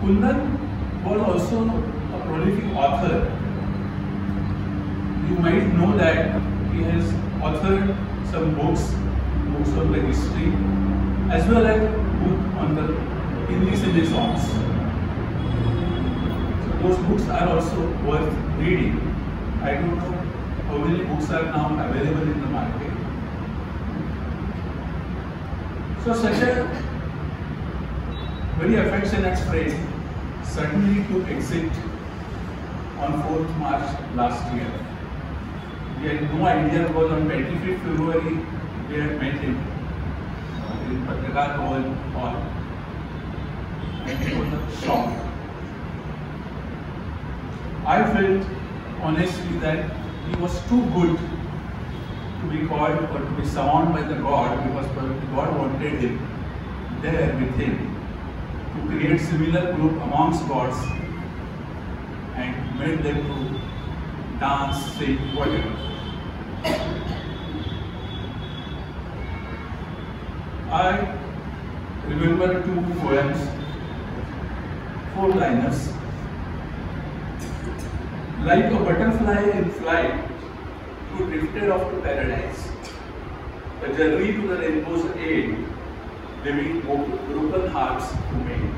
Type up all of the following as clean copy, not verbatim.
Kundan was also a prolific author. You might know that he has authored some books on the history, as well as book on the Hindi songs. So those books are also worth reading. I don't know how many books are now available in the market. So such a very affectionate friend suddenly took exit on 4th March last year. We had no idea because on 25th February we had met him in Patakar Hall, and it was a shock. I felt honestly that he was too good to be called or to be summoned by the God, because God wanted him there with him to create similar group amongst gods and made them to dance, sing, whatever. I remember 2 poems, 4-liners. Like a butterfly in flight, who drifted off to paradise, a journey to the rainbow's aid, leaving broken hearts to mend.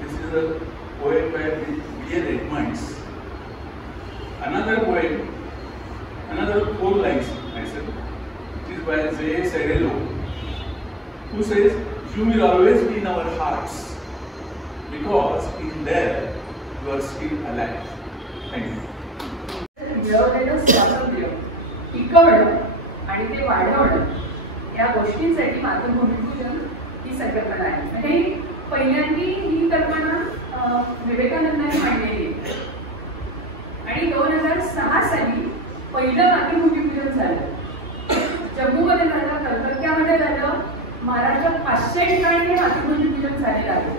This is a poem by B.A. Redmonds. Another poem, another 4 lines, I said, it is by J.A. Serello, who says, "You will always be in our hearts, because in there you are still alive." Thank you. मिळवलेलं स्वातंत्र्य टिकवणं आणि ते वाढवणं या गोष्टींसाठी मातृभूमिपूजन ही संकल्पना आहे. म्हणजे पहिल्यांदी ही कल्पना विवेकानंदांनी मांडलेली आहे आणि 2006 साली पहिलं मातृभूमिपूजन झालं. जम्मूमध्ये झालं, कलकत्त्यामध्ये झालं, महाराष्ट्रात 500 ठिकाणी हे मातृभूमिपूजन झालेलं आहे.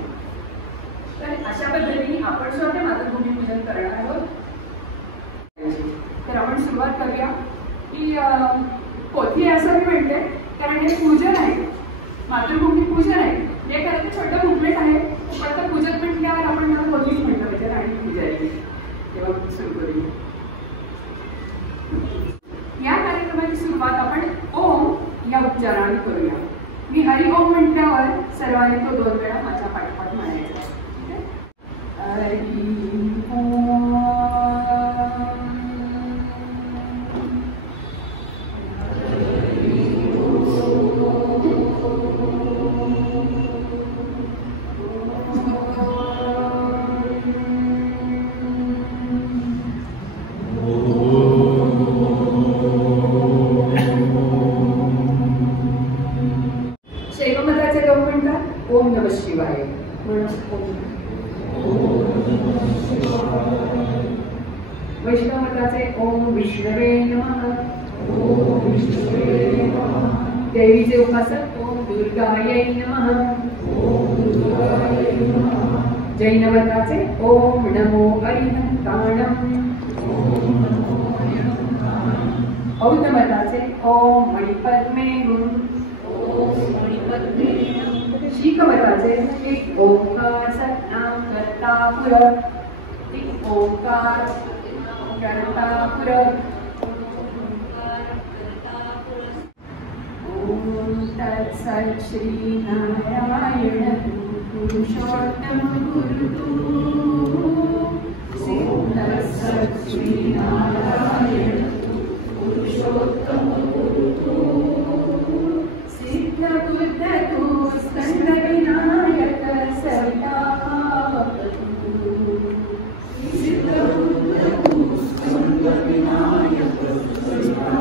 तर अशा पद्धतीने आपण सुद्धा मातृभूमिपूजन करणार आहोत. तर आपण सुरुवात करूया की पोथी असं मी म्हणते, कारण हे पूजन आहे, मातृभूमी पूजन आहे. हे खरं तर छोटं मुवमेंट आहे, पण तर पूजन म्हटल्यावर आपण मला पोथीच म्हटलं पाहिजे आणि पूजा आहे. तेव्हा सुरू करूया. या कार्यक्रमाची सुरुवात आपण ओम या उच्चाराने करूया. मी हरि ओम म्हटल्यावर सर्वांनी तो 2 वेळा माझ्या पाठोपाठ म्हणायचा. हरि ओम. शैवमताचे लोक म्हणतात ओम नमः शिवाय. वैष्णवमताचे ओम विष्णवे नमः. देवीचे उपासक ओम दुर्गायै नमः. जैनव्रताचे ओम नमो अरिहंताणम्. बौद्धमताचे ओम मणिपद्मेहुं. शीखमताचे एक ओंकार सतनाम कर्तापुर. एक ओंकार कर्तापुर. ओम तत्सत् श्री नारायण पुरुषोत्तम गुरु. तत्सत् श्री नारायण पुरुषोत्तम गुरु. सिद्ध बुद्ध तू स्कंद विनायक सविता. सिद्ध बुद्ध तू स्कंद विनायक सविता.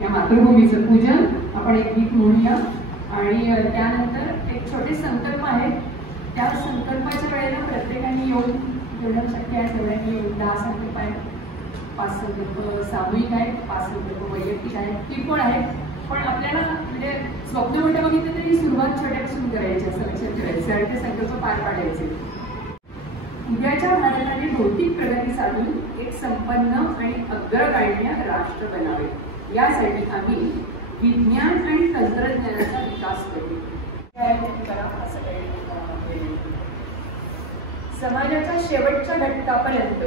या मातृभूमीचं पूजन आपण एक गीत म्हणूया आणि त्यानंतर एक छोटे संकल्प आहेत. त्या संकल्पाच्या वेळेला प्रत्येकाने येऊन जेवढं शक्य आहे तेवढ्यांनी येऊन 10 संकल्प आहेत. 5 संकल्प सामूहिक आहेत, 5 संकल्प वैयक्तिक आहेत, किरकोळ आहेत. पण आपल्याला म्हणजे स्वप्न मोठं बघितलं तरी सुरुवात छोट्यापासून करायची असं लक्षात ठेवायचं आणि ते संकल्प पार पाडायचे. उद्याच्या भारताने भौतिक प्रगती साधून एक संपन्न आणि अग्रगण्य राष्ट्र बनावे यासाठी आम्ही विज्ञान आणि तंत्रज्ञानाचा विकास करू. समाजाच्या शेवटच्या घटकापर्यंत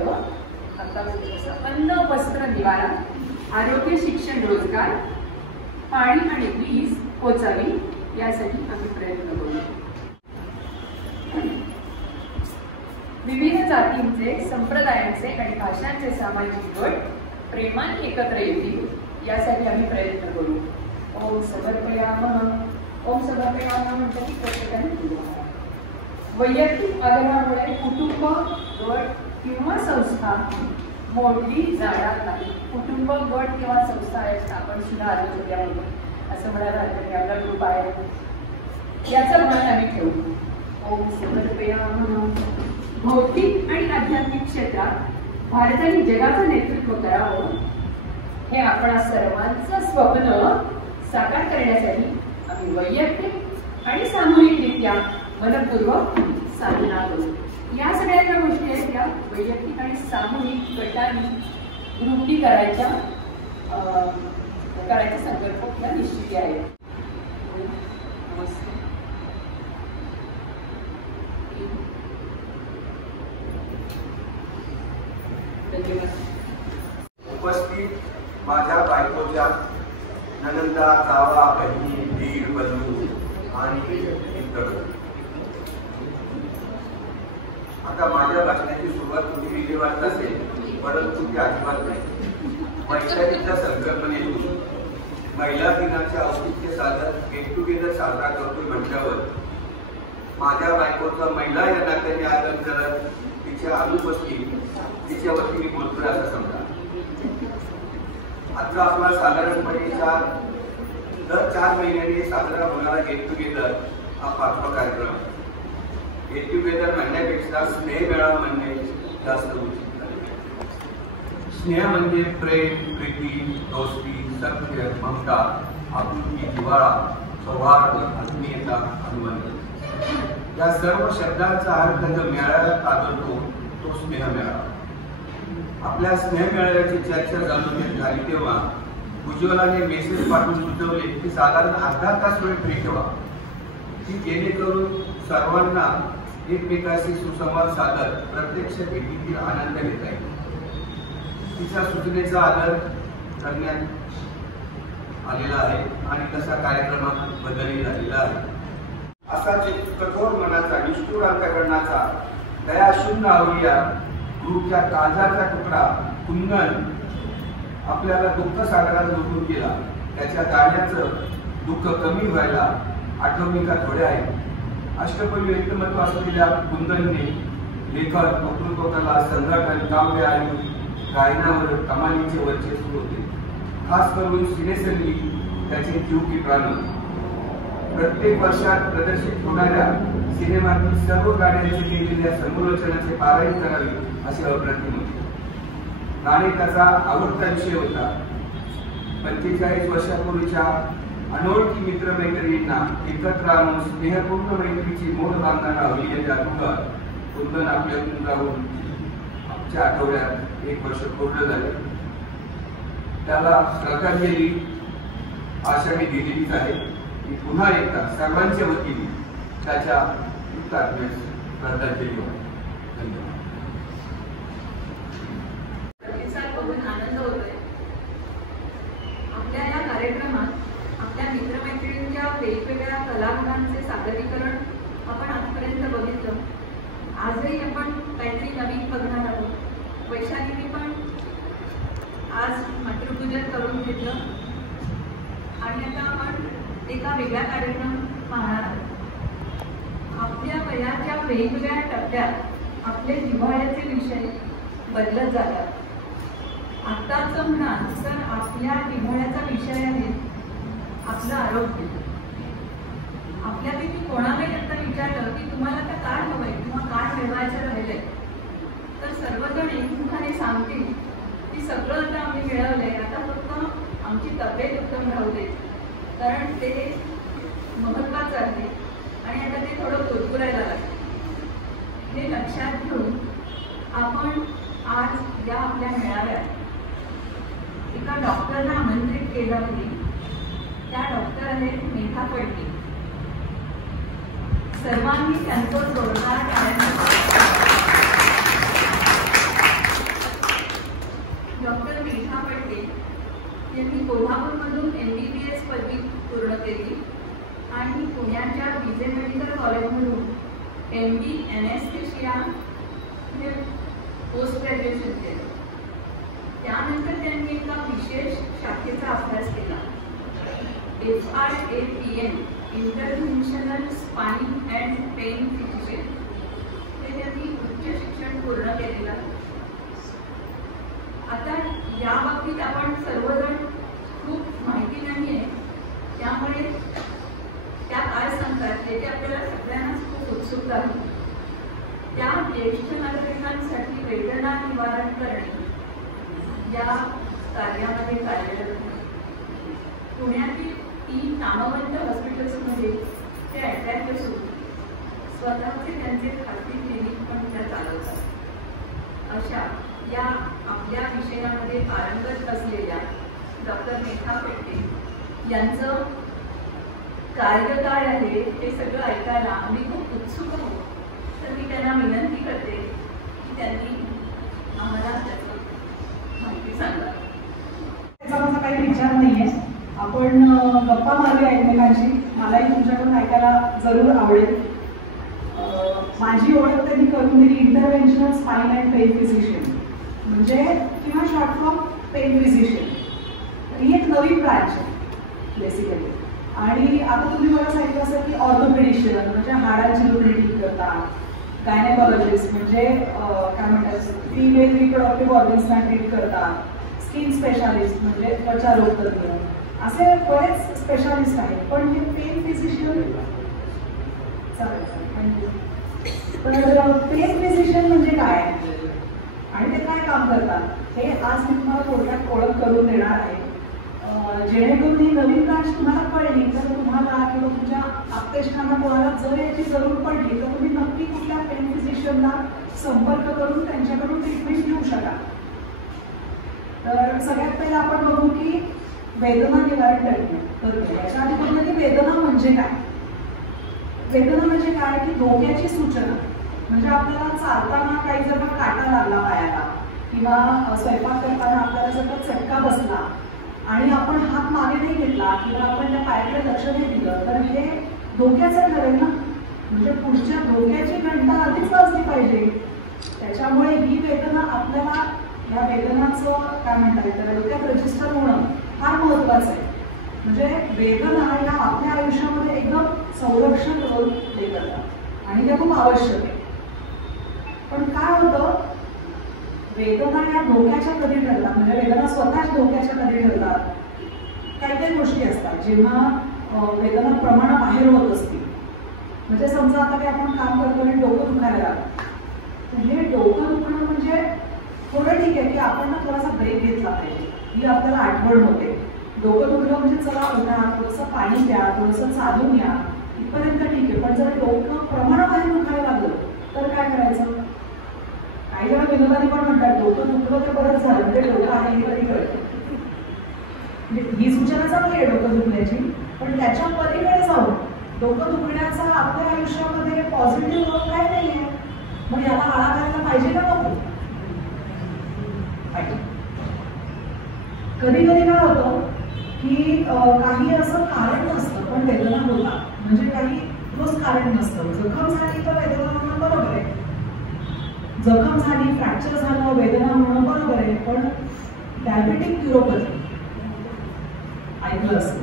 अन्न वस्त्र निवारा, आरोग्य शिक्षण रोजगार, पाणी आणि वीज पोचावी यासाठी आम्ही प्रयत्न करू. विविध जातींचे, संप्रदायांचे आणि भाषांचे सामाजिक गट प्रेमाने एकत्र येतील यासाठी आम्ही प्रयत्न करू. ओम समर्पयामः. ओम समर्पयामः म्हणजे की प्रत्येकाने वैयक्तिक आदरामुळे कुटुंब, गट किंवा संस्था मोडली जाणार नाही. कुटुंब, गट किंवा संस्था आपण सुद्धा आरोग्यामध्ये असं म्हणायला हरकत आपला ग्रुप आहे याचं भान आम्ही ठेवू. ओम समर्पयामः. भौतिक आणि आध्यात्मिक क्षेत्रात भारताने जगाचं नेतृत्व करावं हे आपणा सर्वांचं स्वप्न साकार करण्यासाठी आम्ही वैयक्तिक आणि सामूहिकरित्या मनपूर्वक साधना करू. या सगळ्या ज्या गोष्टी आहेत त्या वैयक्तिक आणि सामूहिक गटांनी ग्रुपी करायचा संकल्प किंवा निश्चिती आहे. उपस्थित माझ्या बायकोच्या ननंदा, जावा, बहिणी, दीर, बंधू आणि मित्र. आता माझ्या भाषणाची सुरुवात तुम्ही विधिवत असेल, परंतु ती अजिबात नाही. महिला संकल्पनेतून महिला दिनाच्या औचित्य साधन गेट टुगेदर साजरा करतोय म्हटल्यावर माझ्या बायकोचा महिला या नात्याने आदर करत तिच्या अनुपस्थित तिच्या वतीने बोलतोय असं समजा. आता आपला साधारणपणे दर 4 महिन्यांनी साजरा होणारा गेट टुगेदर हा 5वा कार्यक्रम. गेट टुगेदर म्हणण्यापेक्षा स्नेह मेळावा म्हणणे जास्त उचित आहे. स्नेह म्हणजे प्रेम, प्रीती, दोस्ती, सत्य, ममता, आपुलकी, जिव्हाळा, सौहार्द, आत्मीयता, अनुबंध या सर्व शब्दांचा अर्थ जर मेळाव्यात आदळतो तो स्नेह मेळावा. आपल्या स्नेह मेळाव्याची चर्चा झाली तेव्हा उज्ज्वलाने मेसेज पाठवून सुचवले की साधारण अर्धा तास वेळ फ्री ठेवा की जेणेकरून सर्वांना एकमेकाशी सुसंवाद साधत प्रत्यक्ष भेटीतील आनंद घेता येईल. तिच्या सूचनेचा आदर करण्यात आलेला आहे आणि तसा कार्यक्रमात बदलही झालेला आहे. असाच एक कठोर मनाचा, निष्ठुर अंतःकरणाचा, दयाशून्य अवलिया गुरुच्या काळजाचा तुकडा कुंदन आपल्याला दुःख सागरात लुटून गेला. त्याच्या गाण्याचं दुःख कमी व्हायला आठवणिका थोड्या आहेत. अष्टपैलू व्यक्तिमत्व असलेल्या कुंदनने लेखन, वक्तृत्वकला, संघटन, काव्य आणि गायनावर कमालीचे वर्चस्व होते. खास करून सिनेसंगीत त्याचे जीव की प्राण. प्रत्येक वर्षात प्रदर्शित होणाऱ्या सिनेमातील सर्व गाण्यांचे केलेल्या समालोचनाचे पारायण करावे असे अप्रतिम होते. गाणे त्याचा आवडता विषय होता. 45 वर्षापूर्वीच्या अनोळखी मित्रमैत्रिणींना एकत्र आणून स्नेहपूर्ण मैत्रीची मोड बांधणारा अभिनय जादूगार कुंदन आपल्यातून जाऊन आमच्या आठवड्यात 1 वर्ष पूर्ण झाले. त्याला श्रद्धांजली आशा मी दिलेलीच आहे की पुन्हा एकदा सर्वांच्या वतीने त्याच्या आत्म्यास श्रद्धांजली वाहतो. धन्यवाद. आनंद होतोय. आपल्या या कार्यक्रमात आपल्या मित्रमैत्रिणींच्या वेगवेगळ्या कलागुणांचे सादरीकरण आपण आजपर्यंत बघितलं. आजही आपण काहीतरी नवीन बघणार आहोत. वैशालीने पण आज मातृपूजन करून घेतलं आणि आता आपण एका वेगळ्या कार्यक्रम पाहणार आहोत. आपल्या वयाच्या वेगवेगळ्या टप्प्यात आपले जिव्हाळ्याचे विषय बदलत जातात. आत्ताचं म्हणाल तर आपल्या जिव्हाळ्याचा विषय आहे आपलं आरोग्य. आपल्यापैकी कोणालाही आता विचारलं की तुम्हाला आता काय हवंय किंवा काय मिळवायचं राहिलंय तर सर्वजण एकमुखाने सांगतील की सगळं आता आम्ही मिळवलंय, आता फक्त आमची तब्येत उत्तम राहू दे, कारण ते महत्वाचं आहे आणि आता ते थोडं कुरकुरायला लागतं. हे लक्षात घेऊन आपण आज या आपल्या मेळाव्यात एका डॉक्टरला आमंत्रित केलं होते. त्या डॉक्टर आहेत मेघा पडके. सर्वांनी त्यांचं जोरदार डॉक्टर मेघा पडके यांनी कोल्हापूरमधून MBBS पदवी पूर्ण केली आणि पुण्याच्या विजय मेडिकल कॉलेजमधून MD एनेस्थेशिया हे पोस्ट ग्रॅज्युएशन केलं. त्यानंतर त्यांनी एका विशेष शाखेचा अभ्यास केला, FRAPN interventional spine and pain physician. हे त्यांनी उच्च शिक्षण पूर्ण केलेलं. आता या बाबतीत आपण सर्वजण खूप माहिती नाही आहे, त्यामुळे त्या काय सांगतात याची आपल्याला सगळ्यांनाच खूप उत्सुकता आहे. त्या ज्येष्ठ नागरिकांसाठी वेदना निवारण करणे या कार्यामध्ये कार्यरत. पुण्यातील 3 नामवंत हॉस्पिटल्समध्ये ते अटॅच असून स्वतःचे त्यांचे खाजगी क्लिनिक पण त्या चालवतात. अशा या आपल्या विषयामध्ये पारंगत असलेल्या डॉक्टर मेघा पडके यांचं कार्य काय आहे हे सगळं ऐकायला आम्ही खूप उत्सुक आहोत. तर मी त्यांना विनंती करते की त्यांनी आम्हाला त्याचं माहिती सांगा. त्याचा माझा काही विचार नाहीये. आपण गप्पा मारूया एकमेकांशी. मलाही तुमच्याकडून ऐकायला जरूर आवडेल. माझी ओळख त्यांनी करून दिली इंटरव्हेन्शनल स्पाइन अँड पेन फिजिशियन म्हणजे किंवा शॉर्ट फॉर्म पेन फिजिशियन. ही एक नवी ब्रांच आहे बेसिकली. आणि आता तुम्ही मला सांगितलं असेल की ऑर्थोपेडिशियन म्हणजे हाडांची दुखणी ठीक करतात, गायनेकॉलॉजिस्ट म्हणजे काय म्हणतात फिमेल रिप्रोडक्टिव्ह ऑर्गन्सना ट्रीट करतात, स्किन स्पेशालिस्ट म्हणजे त्वचा रोग तज्ञ, असे बरेच स्पेशालिस्ट आहेत. पण हे पेन फिजिशियन तर पेन फिजिशियन म्हणजे काय आणि ते काय काम करतात हे आज मी तुम्हाला थोडक्यात ओळख करून देणार आहे. जेणेकरून ही नवीन ब्रांच तुम्हाला कळली तर तुम्हाला किंवा तुमच्या आप्तेष्टांना कोणाला जर याची जरूर पडली तर तुम्ही नक्की कुठल्या पेन फिजिशियनला संपर्क करून त्यांच्याकडून ट्रीटमेंट घेऊ शकाल. तर सगळ्यात पहिला आपण बघू की वेदना निवारण ट्रीटमेंट. याच्या आधी बघूया की वेदना म्हणजे काय. वेदना म्हणजे काय की धोक्याची सूचना. म्हणजे आपल्याला चालताना काही जर काटा लागला पायाला किंवा स्वयंपाक करताना आपल्याला जर चटका बसला आणि आपण हात मागे नाही घेतला किंवा आपण त्या पायाकडे लक्ष नाही दिलं तर हे धोक्याचं ठरेल ना. म्हणजे पुढच्या धोक्याची घंटा आधीच वाजली पाहिजे. त्याच्यामुळे ही वेदना आपल्याला या वेदनाचं काय म्हणता येतं डोक्यात रजिस्टर होणं फार महत्वाचं आहे. म्हणजे वेदना या आपल्या आयुष्यामध्ये एकदम संरक्षण रोल प्ले करतात आणि त्या खूप आवश्यक आहे. पण काय होतं वेदना या धोक्याच्या कधी ठरतात म्हणजे वेदना स्वतःच धोक्याच्या कधी ठरतात. काही काही गोष्टी असतात जेव्हा वेदना प्रमाणाबाहेर होत असतील. म्हणजे समजा आता काही आपण काम करतो आणि डोकं दुखायला लागतं. हे डोकं दुखणं म्हणजे थोडं ठीक आहे की आपण ना थोडासा ब्रेक घेतला पाहिजे ही आपल्याला आठवण होते. डोकं दुखलं म्हणजे चला उठा, थोडंसं पाणी प्या, थोडंसं चालून या, इथपर्यंत ठीक आहे. पण जर डोकं प्रमाणाबाहेर दुखायला लागलं तर काय करायचं? काही जण विनोदाने पण म्हणतात डोकं दुखलं तर बरंच झालं, म्हणजे डोकं आहे हे कधी कळतं. म्हणजे ही सूचना चांगली आहे डोकं दुखण्याची, पण त्याच्या पलीकडे जाऊन डोकं दुखण्याचा आपल्या आयुष्यामध्ये पॉझिटिव्ह रोल काय नाहीये. मग याला आळा घालायला पाहिजे का नको? कधी कधी काय होतं की काही असं कारण नसतं पण वेदना होतात. म्हणजे काही रोज कारण नसतं. जखम झाली तर वेदना होणं बरोबर आहे, जखम झाली, फ्रॅक्चर झालं, वेदना होणं बरोबर आहे. पण डायबेटिक न्यूरोपॅथी ऐकलं असतं.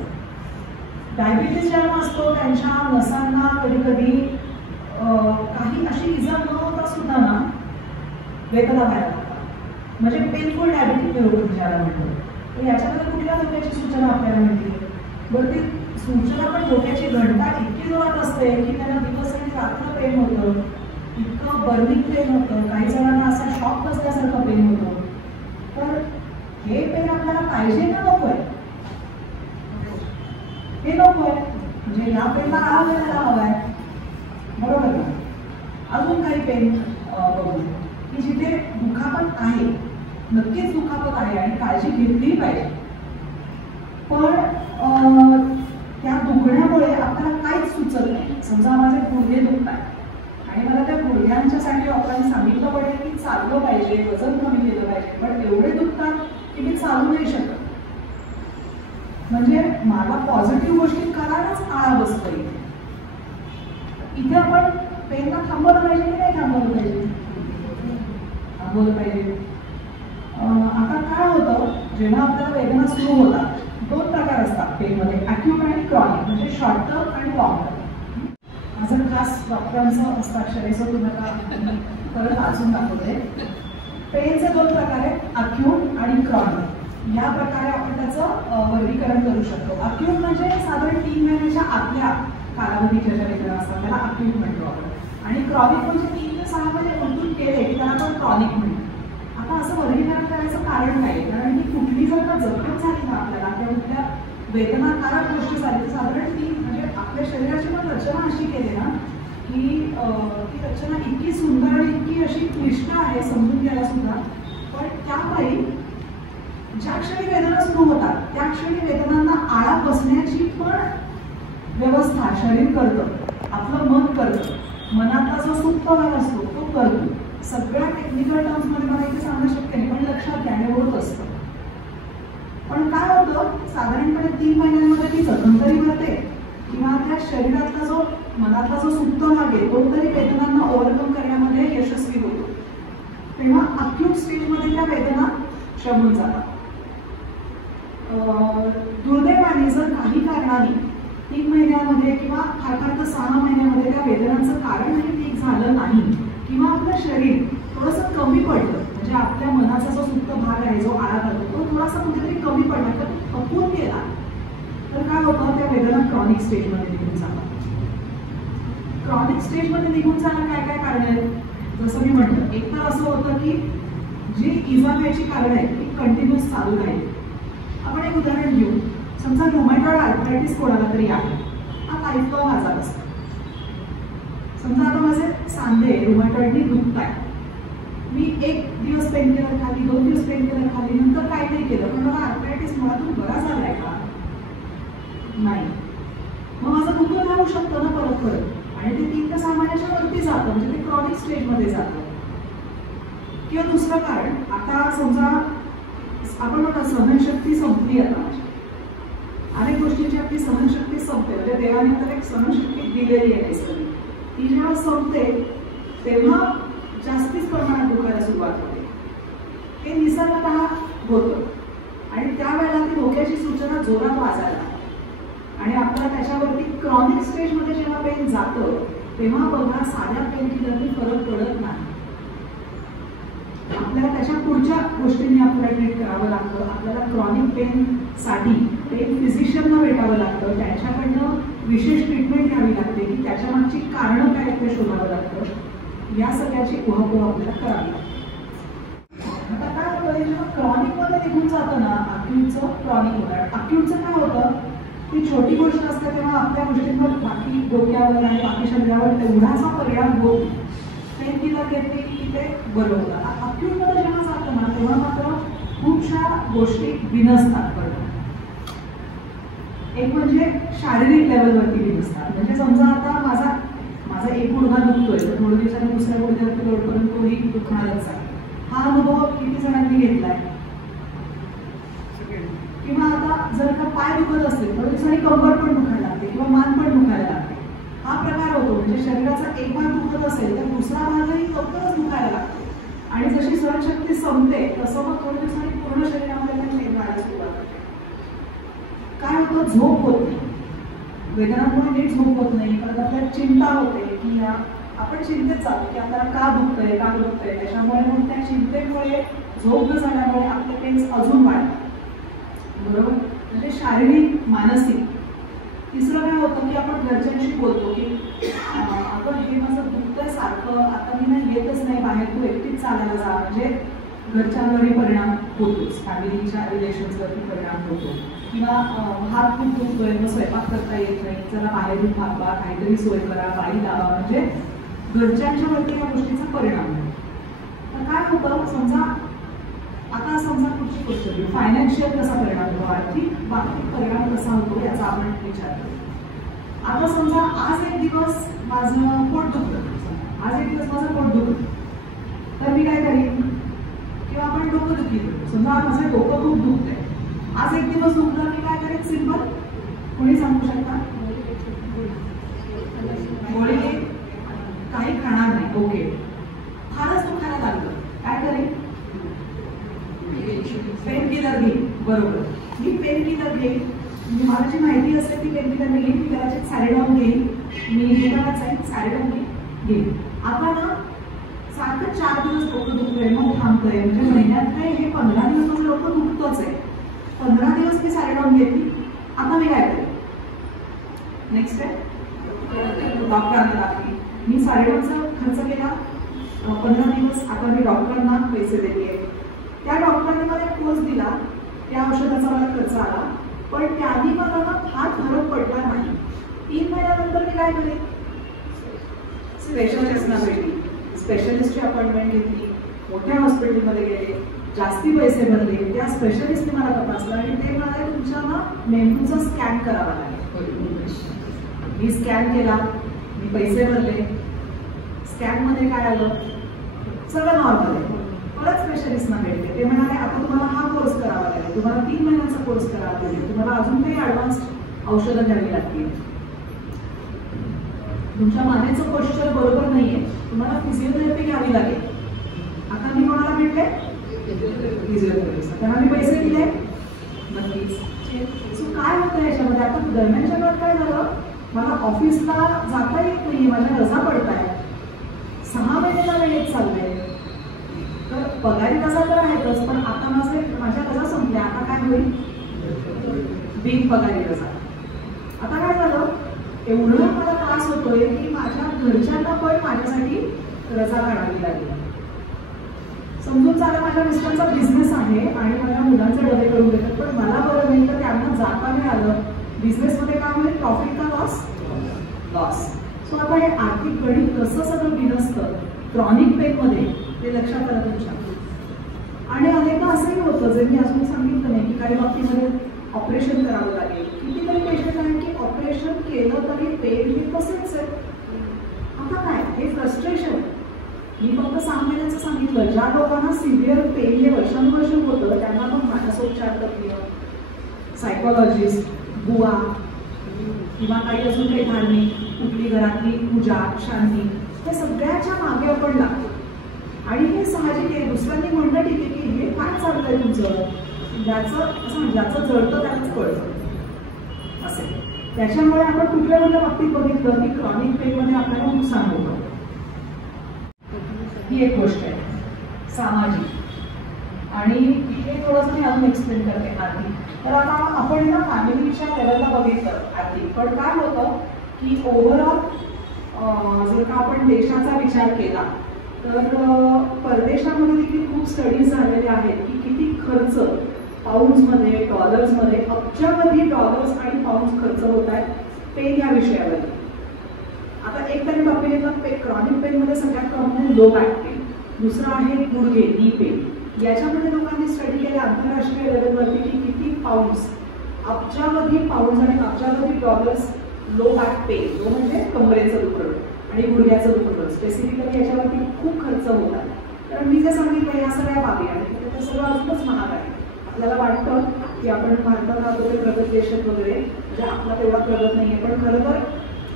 डायबिटीस ज्यांना असतो त्यांच्या नसांना कधी कधी काही अशी इजा न होता सुद्धा ना वेदना व्हायला लागतात. म्हणजे पेनफुल डायबेटिक न्यूरोपॅथी ज्याला म्हणतो. तर याच्यामध्ये कुठल्या धोक्याची सूचना आपल्याला मिळते? बरं, ती सूचना पण धोक्याची घंटा इतकी जोरात असते की त्यांना दिवस आणि रात्र पेन होतं, इतकं बर्निंग पेन होतं, काही जणांना असा शॉक बसल्यासारखं पेन होतं. तर हे पेन आपल्याला पाहिजे का नको आहे? हे नको आहे. म्हणजे या पेनला आळा घालायला हवा आहे, बरोबर ना? अजून काही पेन बघू की जिथे दुखापत आहे, नक्कीच दुखापत आहे आणि काळजी घेतली पाहिजे. पण त्या दुखण्यामुळे आपल्याला काहीच सुचत नाही. समजा माझे गुडघे दुखतात आणि मला त्या गुडघ्यांच्यासाठी डॉक्टरांनी सांगितलं पाहिजे की चाललं पाहिजे, वजन कमी केलं पाहिजे, पण एवढे दुखतात की मी चालू नाही शकत. म्हणजे मला पॉझिटिव्ह गोष्टी करायलाच आळा बसतोय. इथे आपण पेनला थांबवलं पाहिजे की नाही थांबवलं पाहिजे? थांबवलं पाहिजे. आता काय होतं, जेव्हा आपल्याला वेदना सुरू होतात दोन प्रकार असतात पेनमध्ये, ॲक्यूट आणि क्रॉनिक. म्हणजे शॉर्ट टर्म आणि लॉंग टर्म. माझं खास डॉक्टरांचं हस्ताक्षर तुम्हाला परत वाचून दाखवते. पेनचे दोन प्रकार आहेत, अक्यूट आणि क्रॉनिक. या प्रकारे आपण त्याचं वर्गीकरण करू शकतो. अक्यूट म्हणजे साधारण 3 महिन्याच्या आतल्या कालावधीच्या ज्या वेदना असतात त्याला अक्यूट म्हणतो आपण. आणि क्रॉनिक म्हणजे 3 ते 6 महिने उलटून केले की त्याला आपण क्रॉनिक म्हणतो. आता असं वर्गीकरण करायचं कारण नाही, कारण की कुठली जर का जखम झाली ना आपल्याला किंवा कुठल्या वेदनाकारक गोष्टी झाली तर साधारण ती म्हणजे आपल्या शरीराची पण रचना अशी केली ना की ती रचना इतकी सुंदर आणि इतकी अशी क्लिष्ट आहे समजून घ्यायला सुद्धा. पण त्यापायी ज्या क्षणी वेदना सुरू होतात त्या क्षणी वेदनांना आळा बसण्याची पण व्यवस्था शरीर करतं, आपलं मन करतं. मनातला जो सुप्त भाग असतो तो करतो. सगळ्या टेक्निकल टर्म्समध्ये मला इथे सांगणं शक्य नाही, पण लक्षात घ्या हे होत असतं. पण काय होतं, साधारणपणे 3 महिन्यांमध्ये ती जखम तरी भरते किंवा त्या शरीरातला जो मनातला जो सुप्त भाग आहे तो तरी वेदनांना ओव्हरकम करण्यामध्ये यशस्वी होतो. तेव्हा अक्यूट स्टेजमध्ये त्या वेदना शमून जातात. दुर्दैवाने जर काही कारणाने 3 महिन्यामध्ये किंवा फार फार तर 6 महिन्यामध्ये त्या वेदनांचं कारणही ठीक झालं नाही किंवा आपलं शरीर थोडंसं कमी पडलं, म्हणजे आपल्या मनाचा जो सुप्त भाग आहे जो आळा घालतो तो थोडासा कुठेतरी कमी पडला तर थकून गेला तर काय होतं, त्या वेदना क्रॉनिक स्टेजमध्ये निघून जातात. क्रॉनिक स्टेजमध्ये निघून जाणं काय काय कारण आहेत? जसं मी म्हटलं, एक तर असं होतं की जी इजा व्हायची कारण आहे ती कंटिन्युअस चालू राहील. आपण एक उदाहरण घेऊ. समजा रुमॅटॉइड आर्थरायटिस कोणाला तरी आहे, हा लाईफलॉंग आजार असतो. समजा आता माझे सांधे रुमॅटॉइडनी दुखताय, मी 1 दिवस पेनकिलर खाल्ली, 2 दिवस पेनकिलर खाल्ली, नंतर काय नाही केलं, पण मला आर्थरायटिस मुळातून बरा झालाय का? नाही. मग माझं दुखणं राहू शकतं ना परत परत आणि ते 3 ते 6 महिन्याच्या वरती जातं, म्हणजे ते क्रॉनिक स्टेजमध्ये जातं. किंवा दुसरं कारण, आता समजा आपण बघा सहनशक्ती संपली, आता अनेक गोष्टींची आपली सहनशक्ती संपते, म्हणजे देवाने तर एक सहनशक्ती दिलेली आहे सगळी. ती जेव्हा संपते तेव्हा जास्तीच प्रमाणात दुखायला सुरुवात होते. हे निसर्गतः होतं आणि त्यावेळेला ती धोक्याची सूचना जोरात वाजायला आणि आपल्याला त्याच्यावरती क्रॉनिक स्टेजमध्ये जेव्हा पेन जातं तेव्हा बघा साध्या पेनकिलरनी फरक पडत नाही. आपल्याला त्याच्या पुढच्या गोष्टींनी आपल्याला ट्रीट करावं लागतं. आपल्याला क्रॉनिक पेनसाठी पेन फिजिशियनला भेटावं लागतं, त्यांच्याकडनं विशेष ट्रीटमेंट घ्यावी लागते की त्याच्या मागची कारणं काय ते शोधावं लागतं. या सगळ्याची उहापोह आपल्याला करावी लागते. आता काय होतं, जेव्हा क्रॉनिकमध्ये निघून जातं ना अक्यूटचं क्रॉनिक होणार. अक्यूटचं काय होतं, ती छोटी गोष्ट असते तेव्हा आपल्या गोष्टींवर बाकी डोक्यावर आणि बाकी शरीरावर तेवढासा परिणाम होत नाही. पेन किलर घेतली की ते बरं होतं. अक्यूटमध्ये जेव्हा जातं ना तेव्हा मात्र खूपशा गोष्टी बिनसतात. बरोबर, एक म्हणजे शारीरिक लेवलवरती बिनसतात. म्हणजे समजा आता माझा एक गुडघा दुखतोय तर थोड्या दिवसांनी दुसऱ्या गुडघ्यावरती लोड करून तोही दुखणारच आहे. हा अनुभव किती जणांनी घेतलाय? किंवा आता जर का पाय दुखत असेल थोड्या दिवसांनी कंबर पण दुखायला लागते किंवा मान पण दुखायला लागते. हा प्रकार होतो. म्हणजे शरीराचा एक भाग दुखत असेल तर दुसरा भागही लवकरच दुखायला लागतो. आणि जशी सहनशक्ती संपते तसं मग थोड्या दिवसांनी पूर्ण शरीरामध्ये पेन व्हायला सुरुवात होते. काय होतं, झोप होत नाही. वेदनांमुळे नीट झोप होत नाही. परत आपल्याला चिंता होते की आपण चिंतेत जातो की आपल्याला का दुखतंय. त्याच्यामुळे मग त्या चिंतेमुळे झोप न झाल्यामुळे आपले पेन्स अजून वाढतात. बरोबर, म्हणजे शारीरिक मानसिक. तिसरं काय होतं की आपण घरच्यांशी बोलतो की आता हे माझं दुखतंय सारखं, आता मी नाही येतच नाही बाहेर, तू एकटीच चालायला जा. म्हणजे घरच्यांवरही परिणाम होतोच, फॅमिलीच्या रिलेशन्सवरती परिणाम होतो. किंवा हात खूप दुखतोय मग स्वयंपाक करता येत नाही, जरा बाहेरून थांबा, काहीतरी सोय करा, बाई लावा. म्हणजे घरच्यांच्यावरती या गोष्टीचा परिणाम होतो. तर काय होतं, समजा पुढची गोष्ट फायनान्शियल कसा परिणाम होतो, आर्थिक परिणाम कसा होतो याचा आपण विचार करू. आता समजा आज एक दिवस माझं पोट दुखतं, तर मी काय करेन, किंवा आपण डोकंदुखी करतो. समजा माझं डोकं खूप दुखतंय, आज एक दिवस दुखलं, मी काय करेन, सिंपल, कोणी सांगू शकता? गोळी काही खाणार नाही. ओके, फारच दुखायला लागलं, काय करेन, पेन किलर घेईन. बरोबर, मी पेन किलर घेईन. मला जी माहिती असेल ती पेन किलर मी घेईन. कदाचित सॅरेडॉन घेईन, मी दुकानात जाईन, सॅरेडॉन घेईन. आता ना सारखं 4 दिवस डोकं दुखतंय मग थांबतंय, म्हणजे महिन्यात काय हे 15 दिवस माझं डोकं दुखतंच आहे. 15 दिवस मी सॅरेडॉन घेतली. आता मी काय करेन, नेक्स्ट आहे डॉक्टरांना दाखली. मी सॅरेडॉनचा खर्च केला 15 दिवस. आता मी डॉक्टरांना पैसे देते. त्या डॉक्टरांनी मला एक कोर्स दिला, त्या औषधाचा मला खर्च आला, पण त्यांनी मला ना फार फरक पडला नाही. 3 महिन्यानंतर मी काय करेन, स्पेशलिस्टना भेटली, स्पेशलिस्टची अपॉइंटमेंट घेतली, मोठ्या हॉस्पिटलमध्ये गेले, जास्ती पैसे भरले. त्या स्पेशलिस्टने मला तपासलं आणि ते मला तुमच्या ना मेंदूचा स्कॅन करावा लागेल. मी स्कॅन केला, मी पैसे भरले. स्कॅनमध्ये काय आलं, सगळं नॉर्मल आहे. परत स्पेशलिस्टना भेटले, ते म्हणाले आता तुम्हाला हा कोर्स करावा लागेल, तुम्हाला 3 महिन्यांचा कोर्स करावा लागेल, तुम्हाला अजून काही ॲडव्हान्स औषधं घ्यावी लागतील, तुमच्या मानेचं पोश्चर बरोबर नाहीये, तुम्हाला फिजिओथेरपी घ्यावी लागेल. आता मी कोणाला भेटले, फिजिओथेरपिस्ट. त्यांना मी पैसे दिले, नक्कीच. सो काय होतं याच्यामध्ये, आता दरम्यानच्या काळात काय झालं, मला ऑफिसला जाता येत नाहीये, माझ्या रजा पडताय, 6 महिन्याला वेळेत चाललंय. तर पगारी रजा तर आहेतच, पण आता माझ्या रजा संपल्या, आता काय होईल, बिन पगारी रजा. आता काय झालं, एवढं मला त्रास होतोय की माझ्या घरच्यांना पण माझ्यासाठी रजा काढावी लागली. समजून चाला माझ्या मिस्टरांचा बिझनेस आहे आणि माझ्या मुलांचे डबे करून देतात, पण मला बरं नाही तर त्यांना जाता नाही आलं. बिझनेसमध्ये काय होईल, प्रॉफिट का लॉस. सो आता हे आर्थिक गणित कसं सगळं बिनसतं क्रॉनिक पेनमध्ये, ते लक्षात आलं तुमच्या. आणि अनेकदा असंही होतं, जे मी अजून सांगितलं नाही की काही बाबतीमध्ये ऑपरेशन करावं लागेल. कितीतरी पेशंट आहेत की ऑपरेशन केलं तरी पेन हे तसेच आहे. आता काय, हे फ्रस्ट्रेशन. मी फक्त 6 महिन्याचं सांगितलं. ज्या लोकांना सिव्हिअर पेन हे वर्षानुवर्ष होतं त्यांना मग मानसोपचार तज्ञ, सायकोलॉजिस्ट, बुवा किंवा काही अजून काही धार्मिक, कुठली घरातली पूजा, शांती, त्या सगळ्याच्या मागे आपण लागतो. आणि हे साहजिक आहे. दुसऱ्यांनी म्हणणं ठीक आहे की हे काय चाललंय तुमचं, ज्याचं जळतं त्यालाच कळतं असे. त्याच्यामुळे आपण कुठल्या बाबतीत बघितलं की क्रॉनिक पेनमध्ये आपल्याला नुकसान होतं. ही एक गोष्ट आहे सामाजिक. आणि हे थोडंसं मी अजून एक्सप्लेन करते आर्थिक. तर आता आपण ना फॅमिलीच्या लेवलला बघितलं आर्थिक, पण काय होतं की ओव्हरऑल जर का आपण देशाचा विचार केला तर परदेशामध्ये देखील खूप स्टडीज झालेले आहेत की किती खर्च पाऊंड्समध्ये, डॉलर्समध्ये अब्जावधी डॉलर्स आणि पाऊंड्स खर्च होत आहेत पेन या विषयावरती. आता एक तरी टॉपिक येतात क्रॉनिक पेनमध्ये सगळ्यात कॉमन लो बॅक पेन, दुसरं आहे गुडघे नी पेन. याच्यामध्ये लोकांनी स्टडी केले आंतरराष्ट्रीय लेवलवरती की किती पाऊंड्स, अब्जावधी पाऊंड्स आणि अब्जावधी डॉलर्स लो बॅक पेन, जो म्हणजे कमरेचं दुखणं आणि गुडघ्याचं दुखणं स्पेसिफिकली याच्यावरती खूप खर्च होत आहे. कारण मी जे सांगितलं या सगळ्या बाबी आणि ते सगळं अजूनच महाग आहे. आपल्याला वाटतं की आपण भारतात राहतो ते प्रगत देशात वगैरे, म्हणजे आपला तेवढा प्रगत नाही आहे, पण खरं तर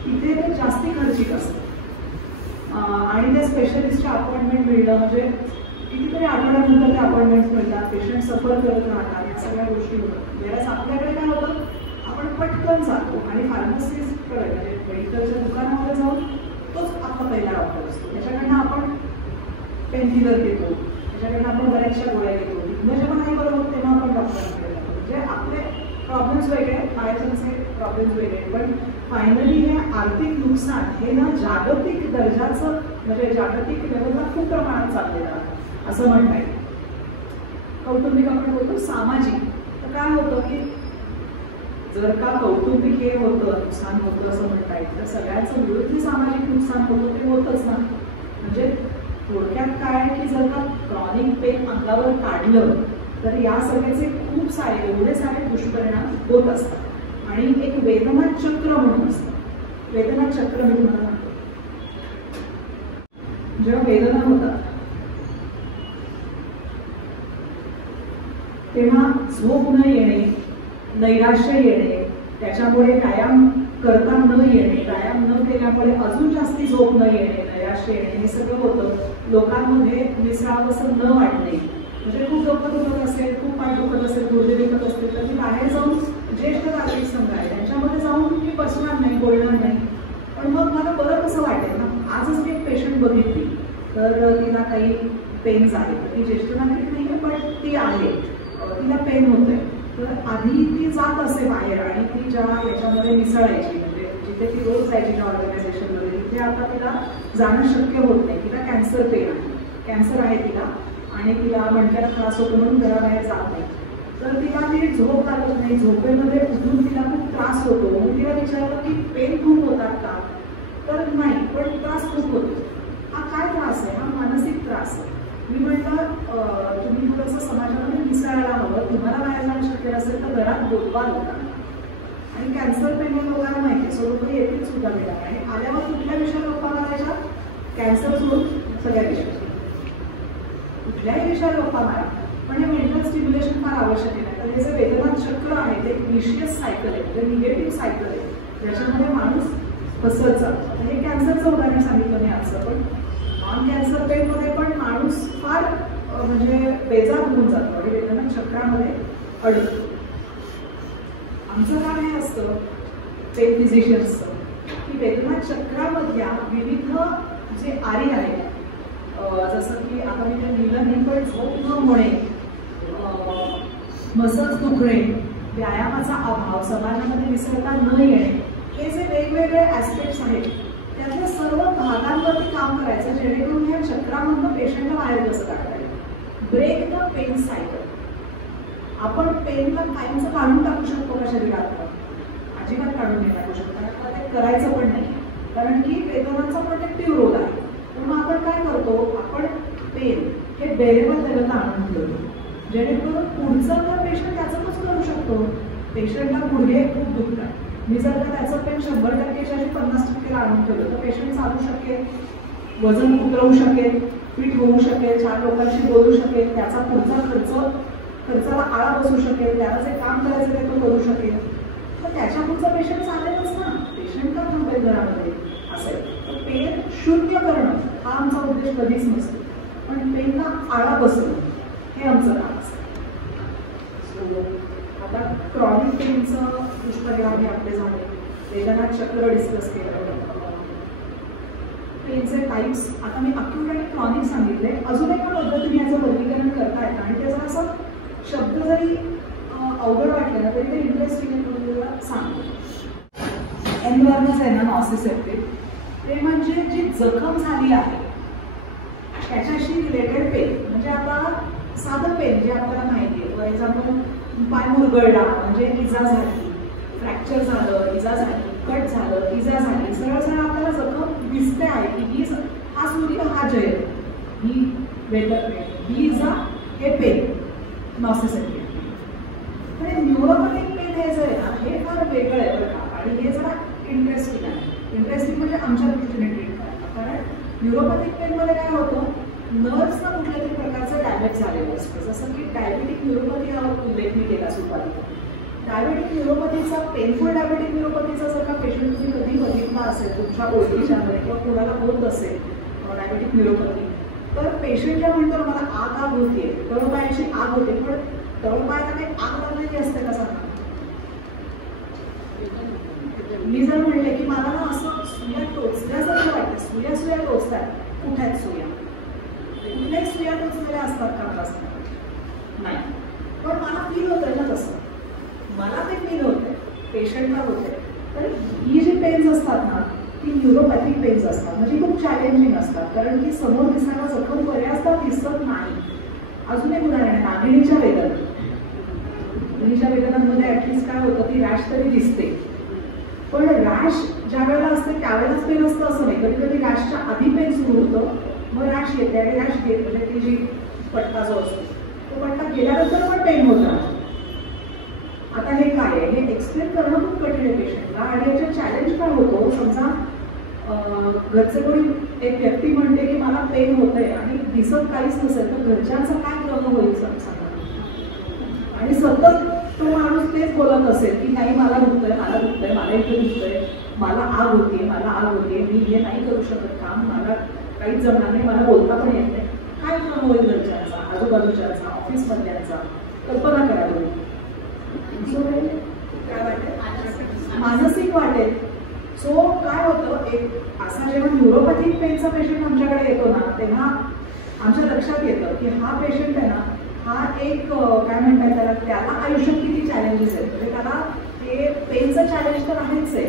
तिथे ते जास्ती खर्चिक असतं. आणि त्या स्पेशलिस्टच्या अपॉइंटमेंट मिळणं म्हणजे कितीतरी आठवड्यानंतर ते अपॉइंटमेंट्स मिळतात, पेशंट सफर करत राहतात, या सगळ्या गोष्टी होतात. वेळेस आपल्याकडे काय होतं, आपण पटकन जातो आणि फार्मसिस्टकडे म्हणजे मेडिकलच्या दुकानामध्ये जाऊन तोच आपला पहिला डॉक्टर असतो. त्याच्याकडनं आपण पेनकिलर घेतो, त्याच्याकडनं आपण बऱ्याचशा गोळ्या घेतो. जेव्हा नाही बरोबर तेव्हा आपण डॉक्टरांकडे जातो. म्हणजे आपले प्रॉब्लेम्स वेगळे, बाहेरचे प्रॉब्लेम्स वेगळे, पण फायनली हे आर्थिक नुकसान हे ना जागतिक दर्जाचं म्हणजे जागतिक लेवलला खूप प्रमाणात चाललेलं आहे असं म्हणता येईल. कौटुंबिक आपण बोलतो सामाजिक, तर काय होतं की जर का कौटुंबिक हे होतं नुकसान होतं असं म्हणता येईल, तर सगळ्यांचं मिळून जे सामाजिक नुकसान होतं ते होतच ना. म्हणजे थोडक्यात काय आहे की जर का क्रॉनिक पेन अंगावर काढलं तर या सगळ्याचे खूप सारे एवढे सारे दुष्परिणाम होत असतात आणि एक वेदना चक्र म्हणून असतं. वेदना चक्र मी तुम्हाला म्हणतो, जेव्हा वेदना होतात तेव्हा झोप न येणे, नैराश्य येणे, त्याच्यामुळे व्यायाम करता न येणे, व्यायाम न केल्यामुळे अजून जास्ती झोप न येणे, नैराश्य येणे, हे सगळं होतं. लोकांमध्ये विसरावसं न वाटणे, म्हणजे खूप डोकं दुखत असेल, खूप पाय दुखत असेल, गुडघे दुखत असतील तर मी बाहेर जाऊन ज्येष्ठ नागरिक संघ आहे त्यांच्यामध्ये जाऊन मी बसणार नाही, बोलणार नाही, पण मग मला बरं कसं वाटेल ना. आजच मी एक पेशंट बघितली तर तिला काही पेन्स आहे, ती ज्येष्ठ नागरिक नाही आहे पण ती आहे, तिला पेन होत आहे. तर आधी ती जात असे बाहेर आणि ती ज्या याच्यामध्ये मिसळायची, म्हणजे जिथे ती रोज जायची त्या ऑर्गनायझेशनमध्ये, तिथे आता तिला जाणं शक्य होत नाही. तिला कॅन्सर पेन आहे, कॅन्सर आहे तिला आणि तिला मणक्यात त्रास होतो म्हणून घराबाहेर जात नाही. तर तिला ती झोप लागत नाही, झोपेमध्ये उठून तिला खूप त्रास होतो. म्हणून तिला विचारलं की पेन खूप होतात का, तर नाही, पण त्रास खूप होतो. हा काय त्रास आहे, हा मानसिक त्रास आहे. मी म्हटलं तुम्ही थोडंसं समाजामध्ये मिसळायला हवं, तुम्हाला बाहेर जाणं शक्य असेल तर घरात बोलवा लोकांना. आणि कॅन्सर पेन लोकांना माहिती आहे, सो लोक येतील सुद्धा वेळा आणि आल्यावर कुठल्या विषयावर गप्पा मारायच्या, कॅन्सर सोडून सगळ्या विषयावर, कुठल्याही विषयावर गप्पा मारा. पण हे मेंटल स्टिम्युलेशन फार आवश्यक आहे. तर हे जे वेदना चक्र आहे ते एक विशियस सायकल आहे, म्हणजे निगेटिव्ह सायकल आहे, ज्याच्यामध्ये माणूस फसत जातो. हे कॅन्सरचं उदाहरण सांगितलं मी आजचं, पण नॉन कॅन्सर पेनमध्ये पण माणूस फार म्हणजे बेजार होऊन जातो आणि वेदना चक्रामध्ये अडकतो. आमचं काम हे असतं पेन फिजिशियन्सचं की वेदना चक्रामधल्या विविध जे आरी आहेत, जसं की आता मी ते लिहिलं नाही, पण झोप न होणे, मसल्स दुखणे, व्यायामाचा अभाव, समाजामध्ये मिसळता न येणे, हे जे वेगवेगळे ऍस्पेक्ट्स आहेत त्यातल्या सर्व भागांवरती काम करायचं जेणेकरून या चक्रामधून पेशंटला बाहेर कसं काढता येईल. Break the pain cycle. आपण पेनला कायमचं काढून टाकू शकतो का शरीरात, अजिबात काढून नाही टाकू शकतो. आता ते करायचं पण नाही, कारण की वेदनाचा प्रोटेक्टिव्ह रोल आहे. पण मग आपण काय करतो, आपण पेन हे बेरेबल लेवलला आणून ठेवतो जेणेकरून पुढचं तर पेशंट त्याचं कसं करू शकतो. पेशंटला गुडघे खूप दुखतात, मी जर का त्याचं पेन 100%च्या 50% आणून ठेवलं तर पेशंट चालू शकेल, वजन उतरवू शकेल, फिट होऊ शकेल, 4 लोकांशी बोलू शकेल, त्याचा पुढचा खर्चाला आळा बसू शकेल, त्याला जे काम करायचं ते तो करू शकेल. तर त्याच्या पुढचा पेशंट चालेलच ना, पेशंट का थांबेल घरामध्ये असेल. तर पेन शून्य करणं हा आमचा उद्देश कधीच नसतो, पण पेनला आळा बसणं हे आमचं काम असतं. आता क्रॉनिक पेनचं दुष्परिणाम हे आपले झाले, वेदना चक्र डिस्कस केलं, पेनचे टाईप्स. आता मी अक्यूट आणि क्रॉनिक सांगितले, अजून एका पद्धतीने याचं वर्गीकरण करता येतं आणि त्याचा असा शब्द जरी अवघड वाटलं ना तरी ते इंटरेस्टिंग सांगतो. एनवर्नस आहे ना, नॉसिसेप्टिक, ते म्हणजे जी जखम झाली आहे त्याच्याशी रिलेटेड पेन. म्हणजे आता साधं पेन जे आपल्याला माहिती आहे, फॉर एक्झाम्पल पाय मुरगळला म्हणजे इजा झाली, फ्रॅक्चर झालं, इजा झाली, कट झालं, इजा झाली, सरळ सरळ आपल्याला जखम दिसते आहे की ही हा सूर्य हा जय, ही वेदर ही इजा हे पेन नॉसेसिटी. पण हे न्यूरोपॅथिक पेन हे जे आहे ना हे फार वेगळं आहे बरं का, आणि हे जरा इंटरेस्टिंग आहे. इंटरेस्टिंग म्हणजे आमच्या दृष्टीने ट्रीट करायला, कारण न्यूरोपॅथिक पेनमध्ये काय होतं, नर्व्सना कुठल्या तरी प्रकारचं डॅमेज झालेलं असतं. जसं की डायबेटिक न्यूरोपॅथी हा उल्लेख मी केला सुरुवातीला. डायबेटिक न्यूरोपॅथीचा, पेनफुल डायबेटिक न्यूरोपॅथीचा जर का पेशंट तुम्ही कधी बघितला असेल तुमच्या ओळखीच्यामध्ये किंवा कोणाला होत असेल डायबेटिक न्यूरोपॅथी, तर पेशंट ज्या म्हणतो मला आग होते, तळपायाची आग होते, पण तळपायाला काही आग लागलेली असते का सांगा? मी जर म्हणले की मला ना असं सुया टोचल्यासारखं वाटतं, सुया सुया टोचतात, कुठे आहेत सुया? कुठल्याही सुया टोचलेल्या असतात का असतात? नाही. पण मला फील होतंय ना तसं, मला ते फील होतंय, पेशंटला होतंय. तर ही जी पेन्स असतात ना ती न्यूरोपॅथिक पेन्स असतात, म्हणजे खूप चॅलेंजिंग असतात, कारण की समोर दिसणारा जखम बऱ्याचदा दिसत नाही. अजून एक उदाहरण आहे नागिणीच्या वेदना. नागिणीच्या वेदनांमध्ये ऍटलिस्ट काय होतं, ती रॅश तरी दिसते, पण रॅश ज्या वेळेला असते त्यावेळेलाच पेन असतं असं नाही. कधी कधी रॅशच्या आधी पेन सुरू होतं, मग रॅश येते, आणि रॅश घेत म्हणजे ती जी पट्टा जो असतो तो पट्टा गेल्यानंतर पण पेन होत राहतो. आता हे काय आहे हे एक्सप्लेन करणं खूप कठीण आहे पेशंटला, आणि याचा चॅलेंज काय होतो, समजा घरचे कोणी एक व्यक्ती म्हणते की मला पेन होतंय आणि दिसत काहीच नसेल, तर घरच्यांचा काय क्रम होईल सांगा. आणि सतत तो माणूस तेच बोलत असेल की नाही मला दुखतंय, मला दुखतंय, मला इथे दुखतंय, मला आग होते, मला आग होते, मी हे नाही करू शकत काम, मला काहीच जमणार नाही, मला बोलता पण येत नाही. काय क्रम होईल घरच्यांचा, आजूबाजूच्यांचा, ऑफिसमधल्यांचा? कल्पना करा तुम्ही. काय वाटेल? मानसिक वाटेल. सो काय होतं, एक असा जेव्हा न्यूरोपॅथिक पेनचा पेशंट आमच्याकडे येतो ना तेव्हा आमच्या लक्षात येतं की हा पेशंट आहे ना हा एक काय म्हणतात त्याला आयुष्यात किती चॅलेंजेस आहेत. म्हणजे त्याला ते पेनचं चॅलेंज तर आहेच आहे,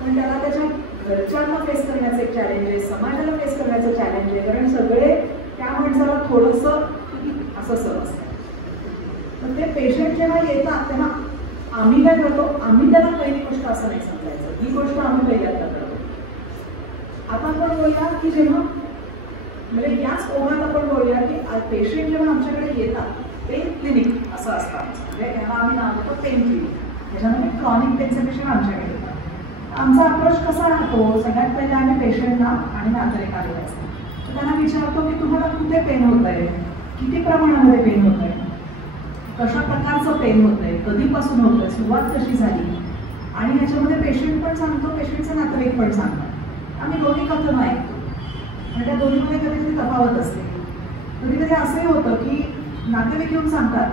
पण त्याला त्याच्या घरच्यांना फेस करण्याचे एक चॅलेंज आहे, समाजाला फेस करण्याचं चॅलेंज आहे, कारण सगळे त्या माणसाला थोडंसं असं समजतं. तर ते पेशंट जेव्हा येतात तेव्हा आम्ही काय करतो, आम्ही त्याला पहिली गोष्ट असं नाही समजायचं, ही गोष्ट आम्ही पहिल्यांदा करतो. आता आपण बोलूया की जेव्हा म्हणजे याच ओघात आपण बोलूया की पेशंट जेव्हा आमच्याकडे येतात पेन क्लिनिक असं असतं, म्हणजे याला आम्ही नाव देतो पेन क्लिनिक. त्याच्यामध्ये क्रॉनिक पेनचे पेशंट आमच्याकडे येतात. आमचा अप्रोच कसा राहतो, सगळ्यात पहिले आम्ही पेशंटला आणि नातेवाईकाला असतो तर त्यांना विचारतो की तुम्हाला कुठे पेन होत आहे, किती प्रमाणामध्ये पेन होत आहे, कशा प्रकारचं पेन होत आहे, कधीपासून होतं आहे, सुरुवात कशी झाली, आणि याच्यामध्ये पेशंट पण सांगतो, पेशंटचे नातेवाईक पण सांगतात. आम्ही दोन्ही कथनं ऐकतो, आणि त्या दोन्हीमध्ये कधीतरी तफावत असते. कधी कधी असंही होतं की नातेवाईक येऊन सांगतात,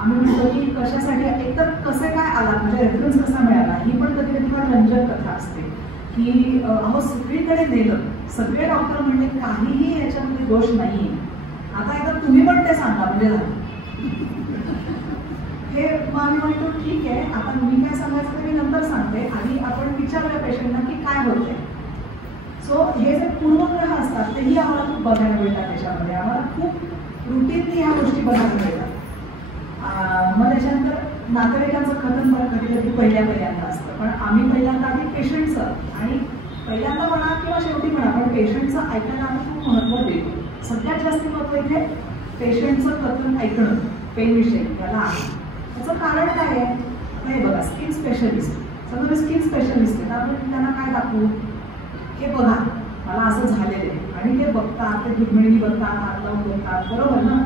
आम्ही म्हणतो की कशासाठी, एकतर कसं काय आला, म्हणजे रेफरन्स कसा मिळाला, ही पण कधी कधी फार रंजक कथा असते की अहो सगळीकडे नेलं, सगळे डॉक्टर म्हणले काहीही याच्यामध्ये दोष नाही, आता एकदा तुम्ही पण ते सांगा म्हणजे झालं. हे मग आम्ही म्हणतो ठीक आहे, आता मी काय सांगायचं ते मी नंतर सांगते, आधी आपण विचारूया पेशंटला की काय होतंय. सो हे जे पूर्वग्रह असतात तेही आम्हाला खूप बघायला मिळतात त्याच्यामध्ये, आम्हाला खूप रुटीनली ह्या गोष्टी बघायला मिळतात. मग त्याच्यानंतर नातेवाईकांचं कथन पण कधी कधी पहिल्यांदा असतं, पण आम्ही पहिल्यांदा आधी पेशंटचं, आणि पहिल्यांदा म्हणा किंवा शेवटी म्हणा पण पेशंटचं ऐकायला आम्ही खूप महत्त्व देतो. सगळ्यात जास्त महत्त्व इथे पेशंटचं कथन ऐकणं पेनविषयी त्याला आहे. त्याचं कारण काय आहे, आता हे बघा स्किन स्पेशलिस्ट, समजा स्किन स्पेशलिस्ट आहे तर आपण त्यांना काय दाखवू, हे बघा मला असं झालेलं आहे, आणि ते बघतात, ते दुर्मिळी बघतात, हात लावून बघतात, बरोबर ना.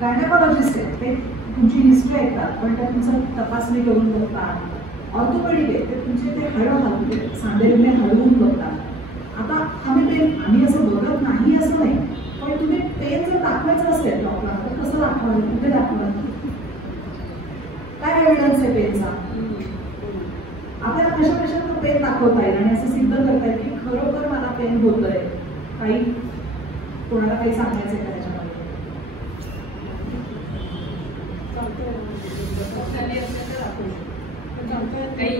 गायनेकोलॉजिस्ट आहे ते तुमची हिस्ट्री ऐकतात, पण ते तुमचं तपासणी करून बघतात. ऑर्थोपेडिक आहे ते तुमचे ते हळूहळू सांधेले हळवून बघतात. आता आम्ही असं बघत नाही असं नाही, पण तुम्ही पेन जर दाखवायचं असेल डॉक्टरला तर कसं दाखवाल, कुठे दाखवाल, काय एव्हिडन्स आहे पेनचा, आपल्याला कशा तो पेन दाखवता येईल आणि असं सिद्ध करता येईल की खरोखर मला पेन होतंय, काही कोणाला काही सांगायचं का त्याच्यामध्ये.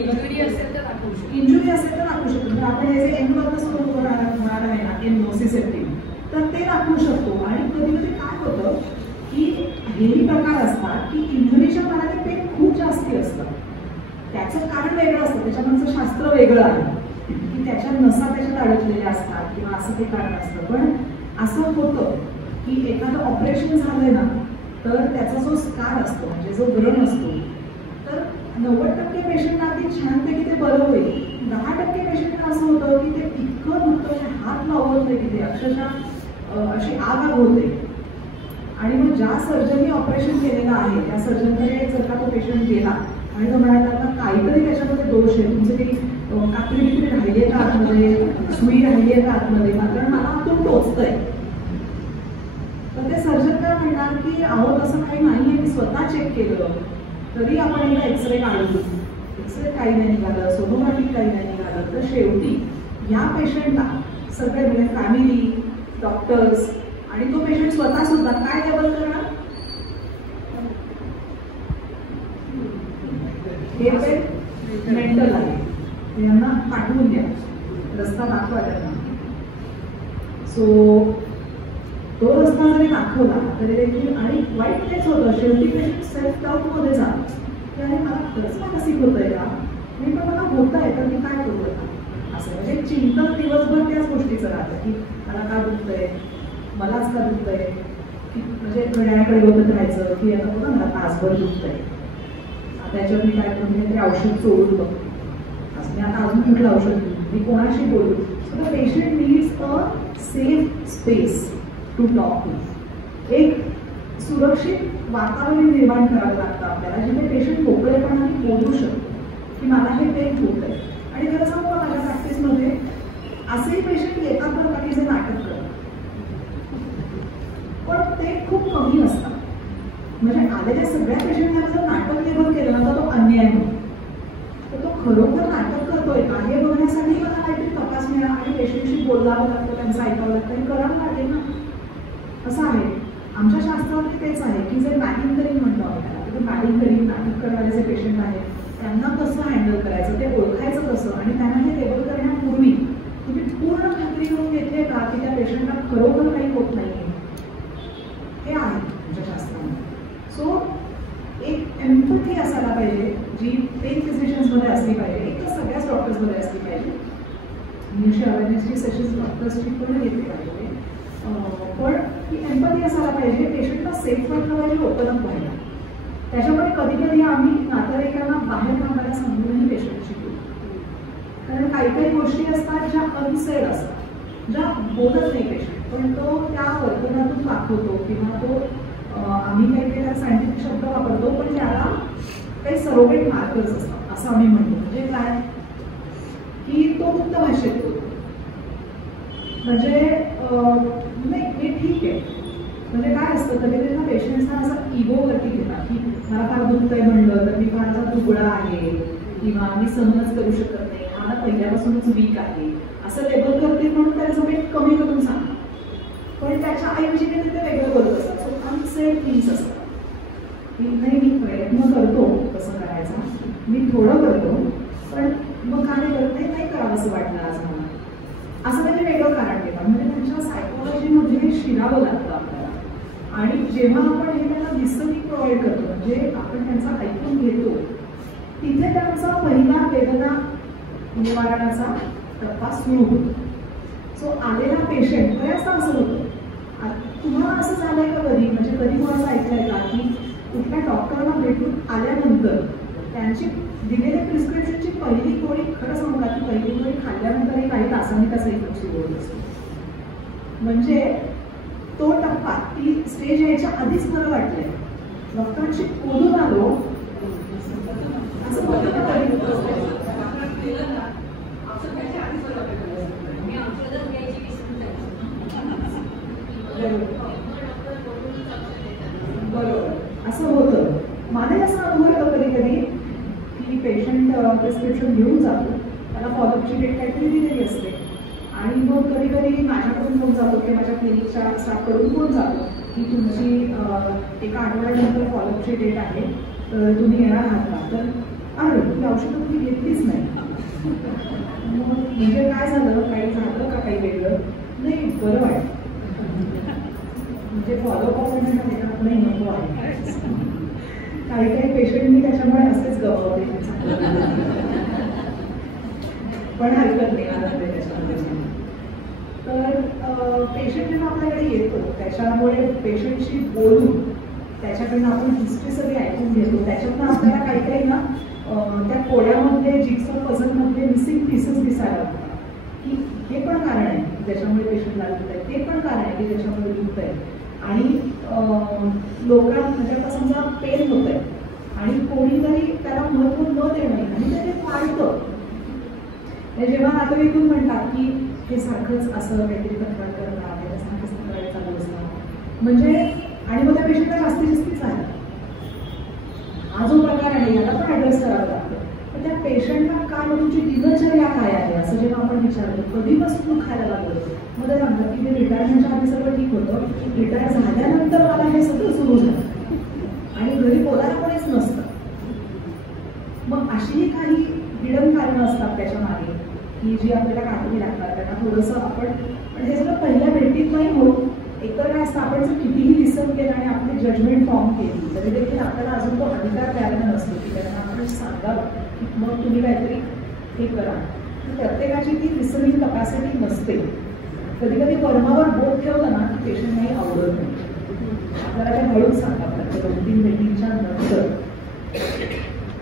इंजुरी असेल तर दाखवू शकतो. आपण हे जे एनमधलं सुरू होणार आहे ना एनोसिसेप्टिक, तर ते दाखवू शकतो. आणि कधी कधी काय होतं की हेही प्रकार असतात की इंजुरीच्या मनाने पेन त्याचं कारण वेगळं असतं, त्याच्यामागचं शास्त्र वेगळं आहे की त्याच्या नसा त्याच्यात अडकलेल्या असतात किंवा असं ते कारण असतं. पण असं होतं की एखादं ऑपरेशन झालंय ना तर त्याचा जो स्कार असतो म्हणजे जो व्रण असतो तर 90% पेशंटना अगदी छानपैकी ते बरं होईल. 10% पेशंटना असं होतं की ते इतकं दुखतं हात लावत नाही की ते अक्षरशः अशी आग होते. आणि मग ज्या सर्जननी ऑपरेशन केलेलं आहे त्या सर्जनकडे जर का तो पेशंट गेला आणि तो म्हणाला आता काहीतरी त्याच्यामध्ये दोष आहे, तुमचे काही कात्री बित्री राहिली आहे का आतमध्ये, सुई राहिली आहे का आतमध्ये, मात्र मला आतून टोचतंय, तर ते सर्जन काय म्हणणार की अहो तसं काही नाही आहे, मी स्वतः चेक केलं तरी आपण एकदा एक्सरे काढू, एक्सरे काही नाही निघालं, सोनोग्राफी काही नाही निघालं. तर शेवटी या पेशंटला सगळे म्हणजे फॅमिली, डॉक्टर्स आणि तो पेशंट स्वतः सुद्धा काय लेबल करणार, हे ते मेंटल आहे, यांना पाठवून द्या, रस्ता दाखवा त्यांना. सो तो रस्ता जरी दाखवला तरी देखील आणि वाईट तेच होतं शेवटी पेशंट सेल्फ डाऊटमध्ये जातो की अरे मला खरंच मला कशी होतंय का, मी पण मला होत आहे तर मी काय करू का, असं म्हणजे चिंतन दिवसभर त्याच गोष्टीचं राहतं की मला का दुखतंय, मलाच का दुखतंय, की म्हणजे घड्याळाकडे बघत राहायचं की आता बघा मला तासभर दुखतंय, त्याच्यात मी काय म्हणजे ते औषध सोडून बघतो, असं मी आता अजून कुठलं औषध घेऊ, मी कोणाशी बोलू. So the patient needs a safe space to talk to. एक सुरक्षित वातावरण निर्माण करावं लागतं आपल्याला जिथे पेशंट मोकळेपणाने बोलू शकतो की मला हे पेन होत आहे. आणि खरं सांगू का माझ्या प्रॅक्टिसमध्ये असेही पेशंट येतात बरं का की जे नाटक करतात, पण ते खूप कमी असतात. म्हणजे आलेल्या सगळ्या पेशंटला जर नाटक लेबल केलं ना तर तो अन्याय होतो. तर तो खरोखर नाटक करतोय का हे बघण्यासाठी मला काहीतरी तपास मिळा आणि पेशंटशी बोलावं लागतं, त्यांचं ऐकावं लागतं आणि करावं लागेल ना. असं आहे आमच्या शास्त्रामध्ये तेच आहे की जे मॅटिंग म्हणतो आपल्याला, मॅटिंग नाटक करणारे जे पेशंट आहेत त्यांना कसं हँडल करायचं, ते ओळखायचं कसं आणि त्यांना हे लेबल करण्यापूर्वी तुम्ही पूर्ण खात्री करून घेतली का की त्या पेशंटला खरोखर काही होत नाही, हे आहे आमच्या शास्त्रामध्ये. सो एक एम्पथी असायला पाहिजे जी पेन फिजिशियन्समध्ये असली पाहिजे, एक तर सगळ्याच डॉक्टर्समध्ये असली पाहिजे. मी अशी अवेअरनेसची सेशन्स डॉक्टर्सची पण घेतली पाहिजे, पण ती एम्पथी असायला पाहिजे, पेशंटला सेफ वाटलं पाहिजे, ओपन अप व्हायला. त्याच्यामुळे कधी कधी आम्ही नातेवाईकांना बाहेर थांबायला सांगूनही पेशंटशी बोलतो, कारण काही काही गोष्टी असतात ज्या अनसेड असतात, ज्या बोलत नाही पेशंट, पण तो त्या वर्तनातून दाखवतो किंवा तो आम्ही काही काही सायंटिफिक शब्द वापरतो पण त्याला काही सरोगेट मार्कर्स असतात असं आम्ही म्हणतो. म्हणजे काय की तो मुक्त भाषेत बोलतो, म्हणजे नाही हे ठीक आहे. म्हणजे काय असतं कधी कधी ना पेशंट्सना असं इगोवरती घेतात की मला फार दुखतंय म्हणलं तर मी फार असा दुबळा आहे किंवा मी सहनच करू शकत नाही, हा ना पहिल्यापासूनच वीक आहे असं लेबल करते म्हणून त्याचं वेट कमी करून सांगतात. पण त्याच्या ऐवजी ते वेगळं करत असतात. सो अनसेड थिंग्स असतात की नाही मी प्रयत्न करतो कसं करायचा, मी थोडं करतो पण मग काय करत नाही करावं असं वाटलं आज मला, असं म्हणजे वेगळं कारण देतात. म्हणजे त्यांच्या सायकोलॉजीमध्ये शिरावं लागतं आपल्याला. आणि जेव्हा आपण हे त्यांना लिसनिंग प्रोव्हाइड करतो म्हणजे आपण त्यांचा ऐकून घेतो तिथे त्यांचा पहिला वेदना निवारणाचा टप्पा सुरू होतो. सो आलेला पेशंट बऱ्याचदा असं होतं, तुम्हाला असं झालंय का कधी, म्हणजे कधी मला असं ऐकलंय का की कुठल्या डॉक्टरला भेटून आल्यानंतर त्यांची दिलेल्या प्रिस्क्रिप्शनची पहिली गोळी, खरं सांगू का की पहिली गोळी खाल्ल्यानंतरही काही तासांनी त्याचा इफेक्ट सुरू होत असतो. म्हणजे तो टप्पा ती स्टेज यायच्या आधीच बरं वाटलंय, डॉक्टरांशी बोलून आलो असं बरोबर असं होतं. माझे असं अनुभव येतो कधी कधी की पेशंट प्रिस्क्रिप्शन घेऊन जातो, त्याला फॉलोअपची डेट काहीतरी दिलेली असते आणि मग कधी कधी माझ्याकडून फोन जातो की माझ्या क्लिनिकच्या स्टाफकडून फोन जातो की तुमची एका आठवड्यानंतर फॉलोअपची डेट आहे तर तुम्ही येणार आहात का. तर अरे ती औषधं तुम्ही घेतलीच नाही. मग म्हणजे काय झालं, काही झालं का काही वेगळं नाही, बरं वाटतं म्हणजे फॉलोअप अपॉइंटमेंट नाही नको आहे. काही काही पेशंट मी त्याच्यामुळे असेच गमावले, पण हरकत नाही, आनंद आहे त्याच्यामध्ये. तर पेशंट जेव्हा आपल्याकडे येतो त्याच्यामुळे पेशंटशी बोलून त्याच्याकडनं आपण हिस्ट्री सगळी ऐकून घेतो. त्याच्यातनं आपल्याला काही काही ना त्या कोड्यामध्ये जिक्सॉ पझलमध्ये मिसिंग पीसेस दिसायला लागतात की हे पण कारण आहे ज्याच्यामुळे पेशंटला दुखत आहे, ते पण कारण आहे की ज्याच्यामुळे दुखत आहे. आणि लोकांना म्हणजे आता समजा पेन होत आहे आणि कोणीतरी त्याला महत्त्व न देणं आणि ते वाढतं. जेव्हा नातेवाईकून म्हणतात की हे सारखंच असं काहीतरी तक्रार करणार, त्याच्या सारखंच तक्रार चालू असणार म्हणजे, आणि मग त्या पेशंटला जास्तीत जास्तीच आहे हा जो प्रकार आहे याला पण ॲड्रेस करावा लागतो. तर त्या पेशंटला काय तुमची दिनचर्या काय आहे असं जेव्हा आपण विचारतो, कधीपासून दुखायला लागलं, मग ते सांगतात की ते रिटायरमेंटच्या आधी सगळं ठीक होतं, रिटायर झाल्यानंतर मला हे सगळं सुरू झालं आणि घरी बोलायला कोणीच नसतं. मग अशीही काही हिडन कारणं असतात त्याच्या मागे की जी आपल्याला काढावी लागतात. त्यांना थोडंसं आपण म्हणजे हे सगळं पहिल्या भेटीत नाही होत. एकतर काय असतं, आपण जर कितीही लिसन केलं आणि आपली जजमेंट फॉर्म केली तरी देखील आपल्याला अजून तो अधिकार द्यायला नसतो की त्यांना आपण सांगावं की मग तुम्ही काहीतरी हे करा. प्रत्येकाची ती लिसनिंग कपॅसिटी नसते. कधी कधी वर्मावर बोट ठेवलं ना की पेशंट नाही आवडत नाही, आपल्याला ते हळूच सांगावं लागतं 2-3 भेटींच्या नंतर.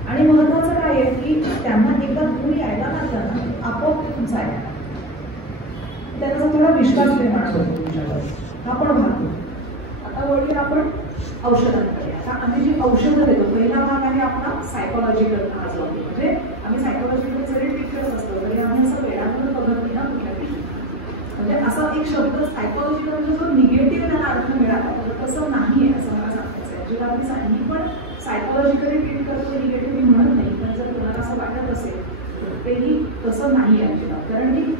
आणि महत्त्वाचं काय आहे की त्यांना एकदा तुम्ही यायला लागला ना आपोआप तुमचा आहे त्याचा थोडा विश्वास निर्माण होतो तुमच्यावर, हा पण भाग. आता वळूया आपण औषधांकडे. आता आम्ही जी औषधं देतो पहिला भाग आहे आपला सायकोलॉजिकल हा जो आहे, म्हणजे आम्ही सायकोलॉजिकल जरी ट्रीट करत असतो तरी आम्ही असं वेळामध्ये बघत नाही ना कुठल्या गोष्टी. म्हणजे असा एक शब्द सायकोलॉजिकल म्हणजे जो निगेटिव्ह त्याला अर्थ मिळाला तर तसं नाही आहे असं मला सांगायचं आहे. जेव्हा आम्ही पण सायकोलॉजिकली ट्रीट करतो निगेटिव्ह मी म्हणत नाही, पण जर तुम्हाला असं वाटत असेल तर तेही तसं नाही आहे अजिबात. कारण की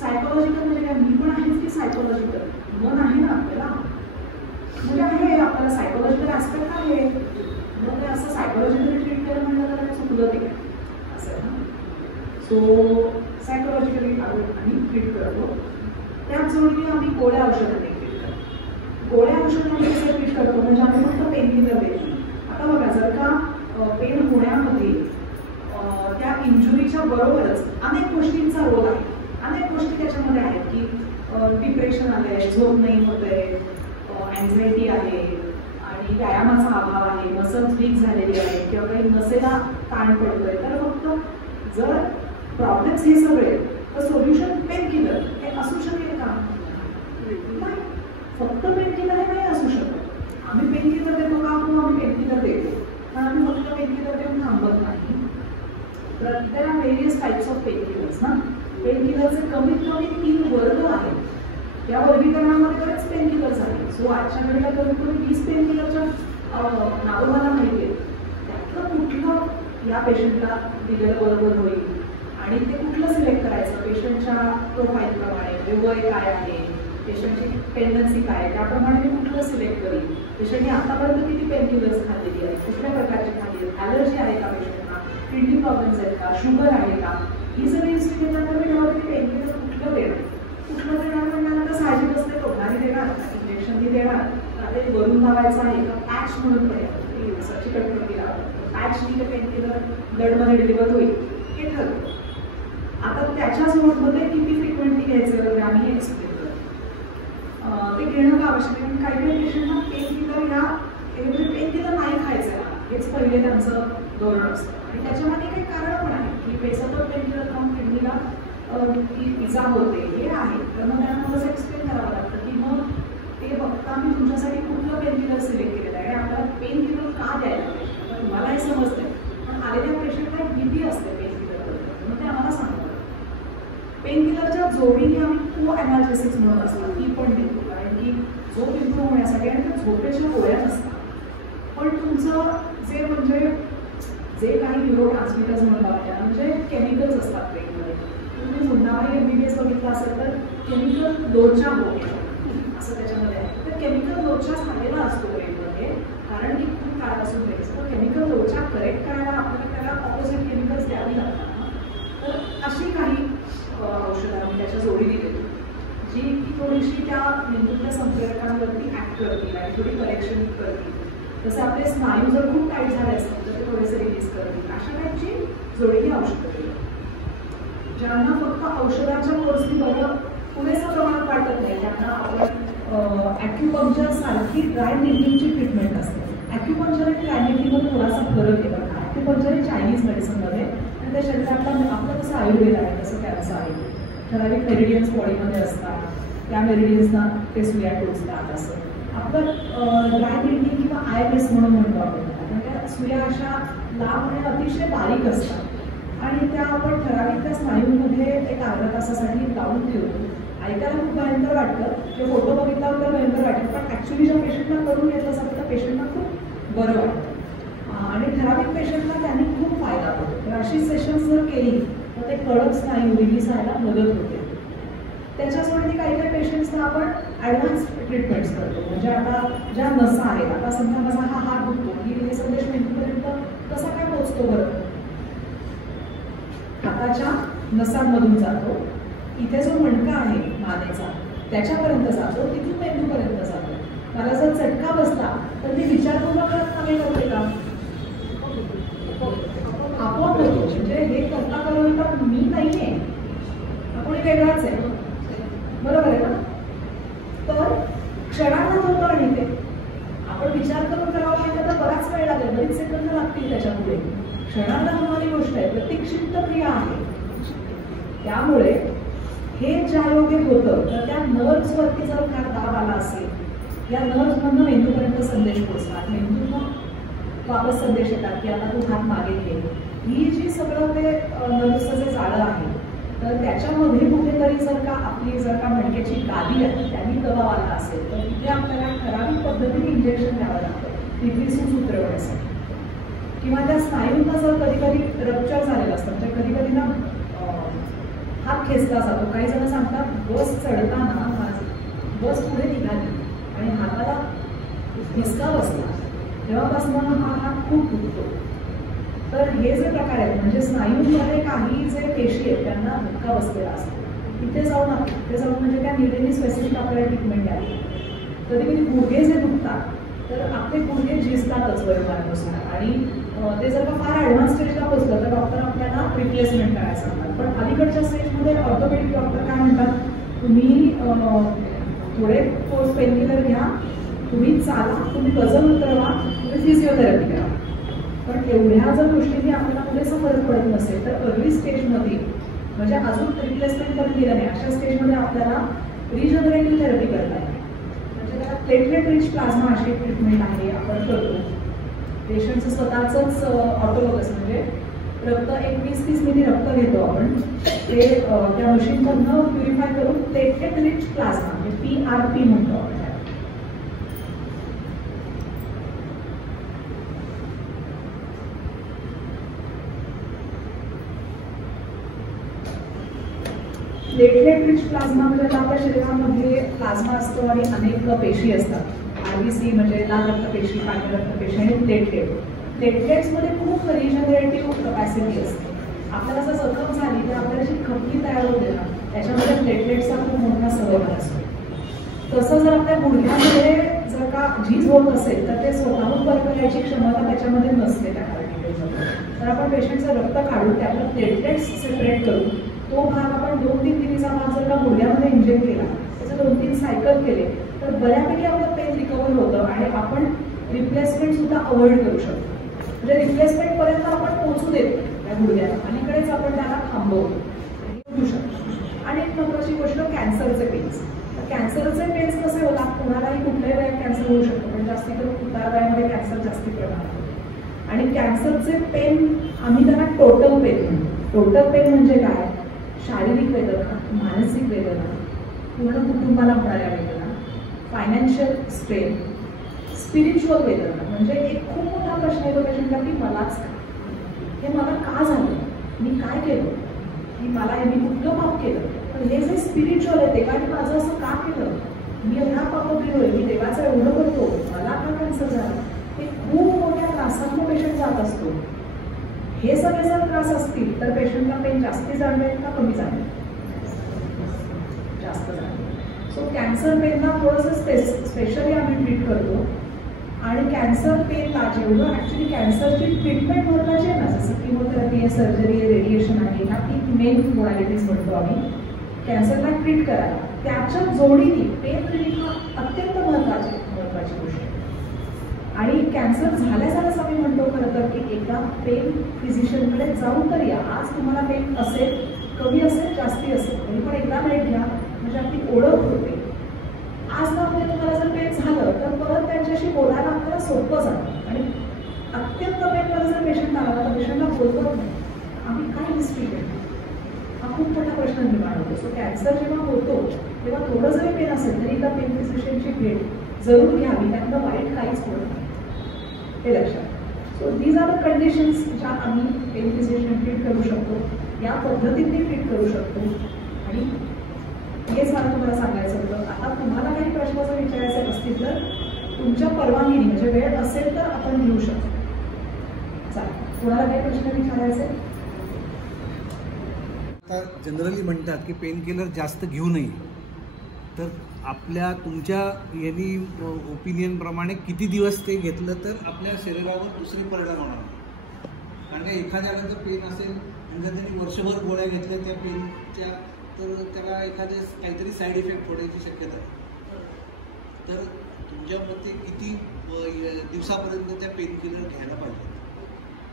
सायकोलॉजिकल म्हणजे काय, मी पण आहेच की सायकोलॉजिकल मन आहे ना आपल्याला, म्हणजे आहे आपल्याला सायकोलॉजिकल ॲस्पेक्ट आहे. मग ते असं सायकोलॉजिकली ट्रीट केलं म्हणलं तर चुकलं ते काय असं आहे ना. सो सायकोलॉजिकली आम्ही ट्रीट करतो. त्याच जोडीने आम्ही गोळ्या औषधाने ट्रीट करतो. गोळ्या औषधाने कसं ट्रीट करतो म्हणजे आम्ही फक्त पेनकिलर देतो. आता बघा जर का पेन होण्यामध्ये त्या इंजुरीच्या बरोबरच अनेक गोष्टींचा रोल आहे. अनेक गोष्टी त्याच्यामध्ये आहेत की डिप्रेशन आले, झोप नाही होत आहे, अँझायटी आहे आणि व्यायामाचा अभाव आहे, मसल्स वीक झालेली आहे किंवा काही नसेला ताण पडतोय. तर फक्त जर प्रॉब्लेम्स हे सगळे तर सोल्युशन पेनकिलर हे असू शकेल का? नाही, फक्त पेनकिलर हे नाही असू शकत. आम्ही पेनकिलर देतो का? आम्ही पेनकिलर देतो पण आम्ही फक्त पेनकिलर देऊन थांबत नाही. तर there are various types of painkillers ना. पेनकिलरचे कमीत कमी 3 वर्ग आहेत. या वर्गीकरणामध्ये बरेच पेनकिलर्स आहेत. सो आजच्या घडीला कमीत कमी 20 पेनकिलरच्या नावं मला माहिती आहेत. त्यातलं कुठलं या पेशंटला दिलेलं बरोबर होईल आणि ते कुठलं सिलेक्ट करायचं पेशंटच्या प्रोफाईलप्रमाणे, म्हणजे वय काय आहे, पेशंटची टेंडन्सी काय आहे, त्याप्रमाणे मी कुठलं सिलेक्ट करेल. पेशंटने आतापर्यंत किती पेनकिलर्स खाल्लेली आहेत, कुठल्या प्रकारची खाल्ली आहेत, ॲलर्जी आहे का पेशंटना, किडनी प्रॉब्लेम्स आहेत का, शुगर आहे का, ही सगळी हिस्ट्री घेतल्यानंतर मी ठरवते की पेनकिलर कुठलं देणार. कुठलं देणार म्हणल्यानंतर साहजिकच नाही टोकणारी देणार, इंजेक्शनही देणार, ते वरून लावायचं आहे का, पॅच म्हणून पडेल सची कटकटी लावतात, पॅचनी ते पेनकिलर ब्लडमध्ये डिलिव्हर होईल हे ठरवतं. आता त्याच्या सोबतमध्ये किती फ्रिक्वेंटली घ्यायचं वगैरे आम्ही हे एक्सप्लेन करतो. ते घेणं का आवश्यक आहे. काही काही पेशंटना पेनकिलर या पेनकिलर नाही खायचं आहे हेच पहिले त्यांचं धोरण असतं आणि त्याच्यामध्ये काही कारण पण आहे की बेसतच पेनकिलर खाऊन किडनीला इजा होते हे आहे. तर मग त्यांना थोडंसं एक्सप्लेन करावं लागतं की मग ते बघता मी तुमच्यासाठी कुठलं पेनकिलर सिलेक्ट केलेलं आहे आणि आपल्याला पेनकिलर का द्यायला पाहिजे. तर तुम्हालाही समजते पण आलेल्या पेशंटला एक भीती असते पेनकिलरबद्दल, मग ते आम्हाला सांगतात. पेनकिलरच्या जोडीने आम्ही को ॲनाल्जेसिस म्हणून असतात ती पण देतो कारण की झोप इम्प्रूव्ह होण्यासाठी आणि त्या झोपेच्या गोळ्या नसतात. पण तुमचं जे काही न्यूरो ट्रान्समिटर्स म्हणतात आपल्याला म्हणजे केमिकल्स असतात ब्रेनमध्ये. तुम्ही मुन्नाभाई MBBS बघितलं असेल तर केमिकल लोचा होते असं त्याच्यामध्ये आहे. तर केमिकल लोचा झालेला असतो ब्रेनमध्ये कारण की खूप काळापासून ब्रेन तर केमिकल लोचा करेक्ट करायला आपल्याला त्याला ऑपोजिट केमिकल्स द्यावी लागतात. तर अशी काही औषधं आम्ही त्याच्या जोडीने देतो जी की थोडीशी त्या मेंदूच्या संप्रेरकांवरती ॲक्ट करतील आणि थोडी करेक्शन करतील. जसं आपले स्नायू जर खूप टाईट झाले असतील तर ते थोडेसे रिलीज करतील. अशा टाईपची जोडीही औषधं देतात. ज्यांना फक्त औषधाच्या कोर्सनी बरं पुरेसं प्रमाणात वाटत नाही त्यांना आपण ॲक्युपंक्चर सारखी ड्राय निडलिंगची ट्रीटमेंट असते. ॲक्युपंक्चर आणि ड्राय निडलिंगमध्ये थोडासा फरक आहे बघा. ॲक्युपंक्चर हे चायनीज मेडिसिनमध्ये आणि त्या शरीरातला आपलं कसं आयुर्वेद आहे तसं त्यांचं आहे. ठराविक मेरिडियन्स बॉडीमध्ये असतात, त्या मेरिडियन्सना ते सुया टोचतात. असं आपलं ड्राय निडलिंग किंवा IMS म्हणून म्हणतो आपण. म्हणजे सुया अशा लांब आणि अतिशय बारीक असतात आणि त्या आपण ठराविक त्या स्नायूंमध्ये एक अर्ध्या तासासाठी लावून ठेवतो. ऐकायला खूप भयंकर वाटतं, ते फोटो बघितल्यावर तर भयंकर वाटतं, पण ॲक्च्युली ज्या पेशंटला करून घेतलं असतं त्या पेशंटला खूप बरं वाटतं आणि ठराविक पेशंटला त्यांनी खूप फायदा होतो. तर अशी सेशन्स जर केली तर ते कडक स्नायू रिलीज व्हायला मदत होते. त्याच्यासाठी काही काही पेशंट्सना आपण ॲडव्हान्स ट्रीटमेंट्स करतो. म्हणजे आता ज्या नसा आहेत, आता समजा माझा हा हात दुखतो की हे संदेश मेंदूपर्यंत कसा काय पोहोचतो बरं? हाताच्या नसांमधून जातो, इथे जो मणका आहे मानेचा त्याच्यापर्यंत जातो, तिथून मेंदूपर्यंत जातो. मला जर चटका बसला तर मी विचारपूर्वक नव्हे करते का? आपोआप होतो. म्हणजे हे करता करता मी नाही आहे, आपण वेगळाच आहे, बरोबर आहे ना? तर क्षणांना होतं आणि ते आपण विचार करून करावं म्हटलं तर बराच वेळ लागेल, बरीच सेकंद लागतील त्याच्यापुढे. क्षणांना होणारी गोष्ट आहे, प्रतीक्षित क्रिया आहे. त्यामुळे हे ज्या योग्य होतं तर त्या नर्व्सवरती जर फार दाब आला असेल, या नर्व्समधनं मेंदूपर्यंत संदेश पोहोचतात, मेंदूतून वापस संदेश येतात की आता तू हात मागे घे. ही जी सगळं ते नर्व्सचं जे जाळं आहे तर त्याच्यामध्ये कुठेतरी जर का मणक्याची गादी आहे त्यांनी दबाव आला असेल तर तिथे आपल्याला ठराविक पद्धतीने इंजेक्शन द्यावं लागतं तिथली सूज उतरवण्यासाठी. किंवा त्या स्नायूंना जर कधी कधी रप्चर झालेलं असतं, म्हणजे कधी कधी ना हात खेचला जातो. काही जण सांगतात बस चढताना बस पुढे निघाली आणि हाताला हिसका बसला तेव्हापासून हा हात खूप दुखतो. तर हे जे प्रकार आहेत म्हणजे स्नायूंमध्ये काही जे पेशी आहेत त्यांना धक्का बसलेला असतो. तिथे जाऊन म्हणजे त्या निडेनी स्पेसिफिक आपल्याला ट्रीटमेंट द्यावी. कधी कधी गुडघे जे दुखतात तर आपले गुडघे झिजतातच वयोमानानुसार आणि ते जर का फार ॲडव्हान्स स्टेजला पोचलं तर डॉक्टर आपल्याला रिप्लेसमेंट करायला सांगतात. पण अलीकडच्या स्टेजमध्ये ऑर्थोपेडिक डॉक्टर काय म्हणतात, तुम्ही थोडे कोर्स पेनकिलर घ्या, तुम्ही चाला, तुम्ही वजन उतरवा, तुम्ही फिजिओथेरपी करा. पण एवढ्या जर गोष्टींनी आपल्याला पुरेसा फरक पडत नसेल तर अर्ली स्टेजमध्ये म्हणजे अजून रिप्लेसमेंट करून दिलं नाही अशा स्टेजमध्ये आपल्याला रिजनरेटिव्ह थेरपी करता येईल. म्हणजे त्याला प्लेटलेट रिच प्लाझ्मा अशी ट्रीटमेंट आहे आपण करतो. पेशंटचं स्वतःच ऑटोलॉगस म्हणजे रक्त 20-30 मिली रक्त घेतो आपण, ते त्या मशीनमधनं प्युरिफाय करून प्लेटलेट रिच प्लाझ्मा म्हणजे PRP म्हणतो आपण. प्लेटलेट रिच प्लाझ्मा म्हणजे आपल्या शरीरामध्ये प्लाझ्मा असतो आणि अनेक पेशी असतात. RBC म्हणजे लाल रक्तपेशी, पांढऱ्या रक्तपेशी आणि प्लेटलेट्समध्ये खूप रिजनरेटिव्ह कॅपॅसिटी असते. आपल्याला जर जखम झाली तर आपल्याला जी खपली तयार होते ना त्याच्यामध्ये प्लेटलेट्सचा खूप मोठा सहभाग असतो. तसं जर आपल्या गुडघ्यामध्ये जर का झीज होत असेल तर ते स्वतःहून बरं करायची क्षमता त्याच्यामध्ये नसते त्या पार्टिकलमध्ये. तर आपण पेशंटचं रक्त काढून त्यातलं प्लेटलेट्स सेपरेट करून तो भाग आपण 2-3 मिलीचा भाग जर का गुडघ्यामध्ये इंजेक्ट केला, त्याचे 2-3 सायकल केले तर बऱ्यापैकी आपलं पेन रिकवर होतं आणि आपण रिप्लेसमेंट सुद्धा अवॉइड करू शकतो. म्हणजे रिप्लेसमेंटपर्यंत आपण पोहोचू देतो त्या गुडघ्याला, अलीकडेच आपण त्याला थांबवतो शकतो. आणि एक महत्त्वाची गोष्ट कॅन्सरचे पेन्स. कॅन्सरचे पेन्स कसे होतात, कोणालाही कुठल्याही वयात कॅन्सर होऊ शकतो, पण जास्ती करून 12 वयामध्ये कॅन्सर जास्ती प्रमाणात होतो. आणि कॅन्सरचे पेन आम्ही त्यांना टोटल पेन म्हणतो. टोटल पेन म्हणजे काय, शारीरिक वेदना, मानसिक वेदना, पूर्ण कुटुंबाला होणाऱ्या वेदना, फायनान्शियल स्ट्रेन, स्पिरिच्युअल वेदना. म्हणजे एक खूप मोठा प्रश्न येतो पेशंटला की मलाच हे मला का झालं, मी काय केलं, की मला मी कुठलं पाप केलं. तर हे जे स्पिरिच्युअल आहे ते काय मी माझं असं का केलं, मी ह्या पाप केलोय, मी देवाचं एवढं करतो, मला का कॅन्सर झालं, हे खूप मोठ्या त्रासांना पेशंट जात असतो. हे सगळे जर त्रास असतील तर पेशंटला पेन जास्ती जाणवेल का कमी जाणवेल, जास्त जाणवेल. सो कॅन्सर पेनला थोडंसं स्पेशली आम्ही ट्रीट करतो. आणि कॅन्सर पेनला जेवढं ॲक्च्युली कॅन्सरची ट्रीटमेंट महत्त्वाची आहे ना, जसं किमोथेरपी आहे, सर्जरी आहे, रेडिएशन आहे, ह्या 3 मेन मोडॅलिटीज म्हणतो आम्ही कॅन्सरला ट्रीट करायला, त्याच्या जोडीने पेन रिलीफ हा अत्यंत महत्त्वाची गोष्ट आहे. आणि कॅन्सर झाल्यासारच आम्ही म्हणतो खरं तर की एकदा पेन फिजिशियनकडे जाऊन तर या. आज तुम्हाला पेन असेल, कमी असेल, जास्ती असेल, तरी पण एकदा भेट घ्या, म्हणजे आपली ओळख होते. आज ना म्हणजे तुम्हाला जर पेन झालं तर परत त्यांच्याशी बोलायला आपल्याला सोपं जातं. आणि अत्यंत पेनवर जर पेशंट आला तर पेशंटला बोलवत नाही, आम्ही काय हिस्ट्री घेतो, हा खूप मोठा प्रश्न निर्माण होतो. सो कॅन्सर जेव्हा होतो तेव्हा थोडं जरी पेन असेल तरी एका पेन फिजिशियनची भेट जरूर घ्यावी, त्यातलं वाईट काहीच होत नाही, हे लक्षात. So these are the conditions ज्या आम्ही पेन फिजिशियन ट्रीट करू शकतो, या पद्धतीने ट्रीट करू शकतो. आणि हेच मला तुम्हाला सांगायचं होतं. आता तुम्हाला काही प्रश्न जर विचारायचे असतील तर तुमच्या परवानगीने, म्हणजे वेळ असेल तर आपण घेऊ शकतो. चालेल, कोणाला काही प्रश्न विचारायचे? आता जनरली म्हणतात की पेन किलर जास्त घेऊ नये, तर आपल्या तुमच्या यांनी ओपिनियनप्रमाणे किती दिवस ते घेतलं तर आपल्या शरीरावर दुसरी परिणाम होणार नाही? कारण का एखाद्याला जर पेन असेल आणि जर त्यांनी वर्षभर गोळ्या घेतल्या त्या पेनच्या, तर त्याला एखादे काहीतरी साईड इफेक्ट होण्याची शक्यता आहे. तर तुमच्या मते किती दिवसापर्यंत त्या पेन किलर घ्यायला पाहिजे?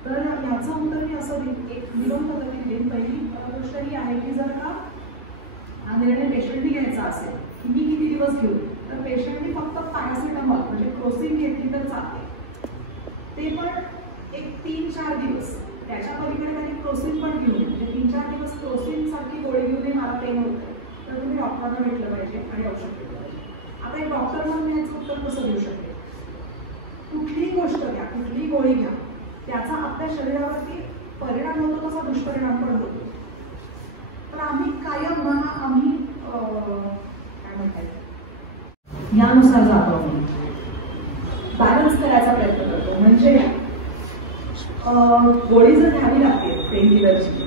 तर ह्याचं उत्तर मी असं देईन, एक विनोद पद्धतीने देईन. पहिली गोष्ट ही आहे की जर का हा निर्णय पेशंटनी घ्यायचा असेल की मी किती दिवस घेऊ, तर पेशंटनी फक्त पॅरासिटामॉल म्हणजे क्रोसिन घेतली तर चालते, ते पण एक 3-4 दिवस. त्याच्या पलीकडे त्यांनी क्रोसिन पण घेऊ नये, म्हणजे 3-4 दिवस क्रोसिन सारखी गोळी घेऊ नये, मला पेन होतं तर तुम्ही डॉक्टरना भेटलं पाहिजे आणि औषध घेतलं पाहिजे. आता एक डॉक्टर म्हणून याचं उत्तर कसं देऊ शकते? कुठलीही गोष्ट घ्या, कुठलीही गोळी घ्या, त्याचा आपल्या शरीरावरती परिणाम होतो, तसा दुष्परिणाम पण होतो. तर आम्ही कायम ना आम्ही काय म्हणतात यानुसार जातो, बॅलन्स करायचा प्रयत्न करतो. म्हणजे गोळी जर घ्यावी लागते पेन किलरची,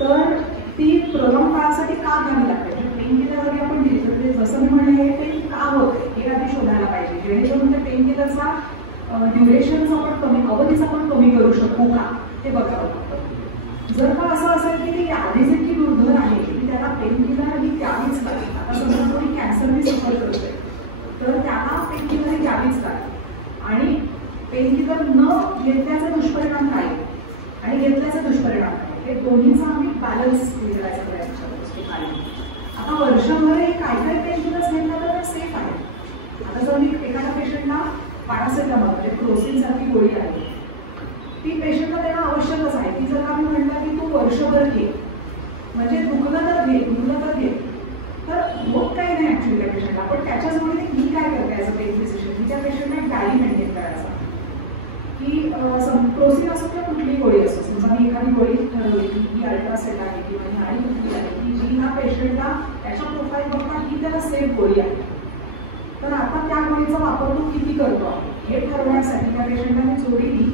तर ती प्रॉब्लेम काळासाठी का घ्यावी लागते? पेन किलर जरी आपण घेतलं तरी जसं मी म्हणलं हे पेन का होते हे आधी शोधायला पाहिजे, जेणेकरून त्या पेन किलरचा ड्युरेशनचा आपण कमी, अवधीचा आपण कमी करू शकू का ते बघावं लागतं. जर का असं असेल की ती आधीच इतकी दुर्धर आहे की त्याला पेन किलर ही द्यावीच लागेल, आता समजा कोणी कॅन्सरने सफर करतोय तर त्याला पेन किलर ही द्यावीच लागेल. आणि पेन किलर न घेतल्याचा दुष्परिणाम काय आणि घेतल्याचा दुष्परिणाम काय, हे दोन्हीचा आम्ही बॅलन्स करायचा प्रयत्न करतो. आता वर्षभरही काय काय पेन किलर्स घेतला तर सेफ आहे. आता जर मी एखाद्या पेशंटला पॅरासिटामॉल म्हणजे क्रोसिन सारखी गोळी आहे, ती पेशंटला देणं आवश्यकच आहे. ती जर का मी म्हटलं की तू वर्षभर घे, म्हणजे दुखलं तर घे, दुखलं तर घे, तर होत काही नाही ॲक्च्युली त्या पेशंटला. पण त्याच्या जोडीने मी काय करते ॲज अ पेन फिजिशियन, मी त्या पेशंटला एक डायरी मेंटेन करायचा की क्रोसिन असो किंवा कुठलीही गोळी असो, समजा मी एखादी गोळी ठरवली की ही अल्ट्रासेट आहे किंवा ही आणि कुठली आहे की जी ह्या पेशंटला त्याच्या प्रोफाईल बघता ही त्याला सेफ गोळी आहे, तर आता त्या गोळीचा वापर तो किती करतो हे ठरवण्यासाठी त्या पेशंटला मी जोडीली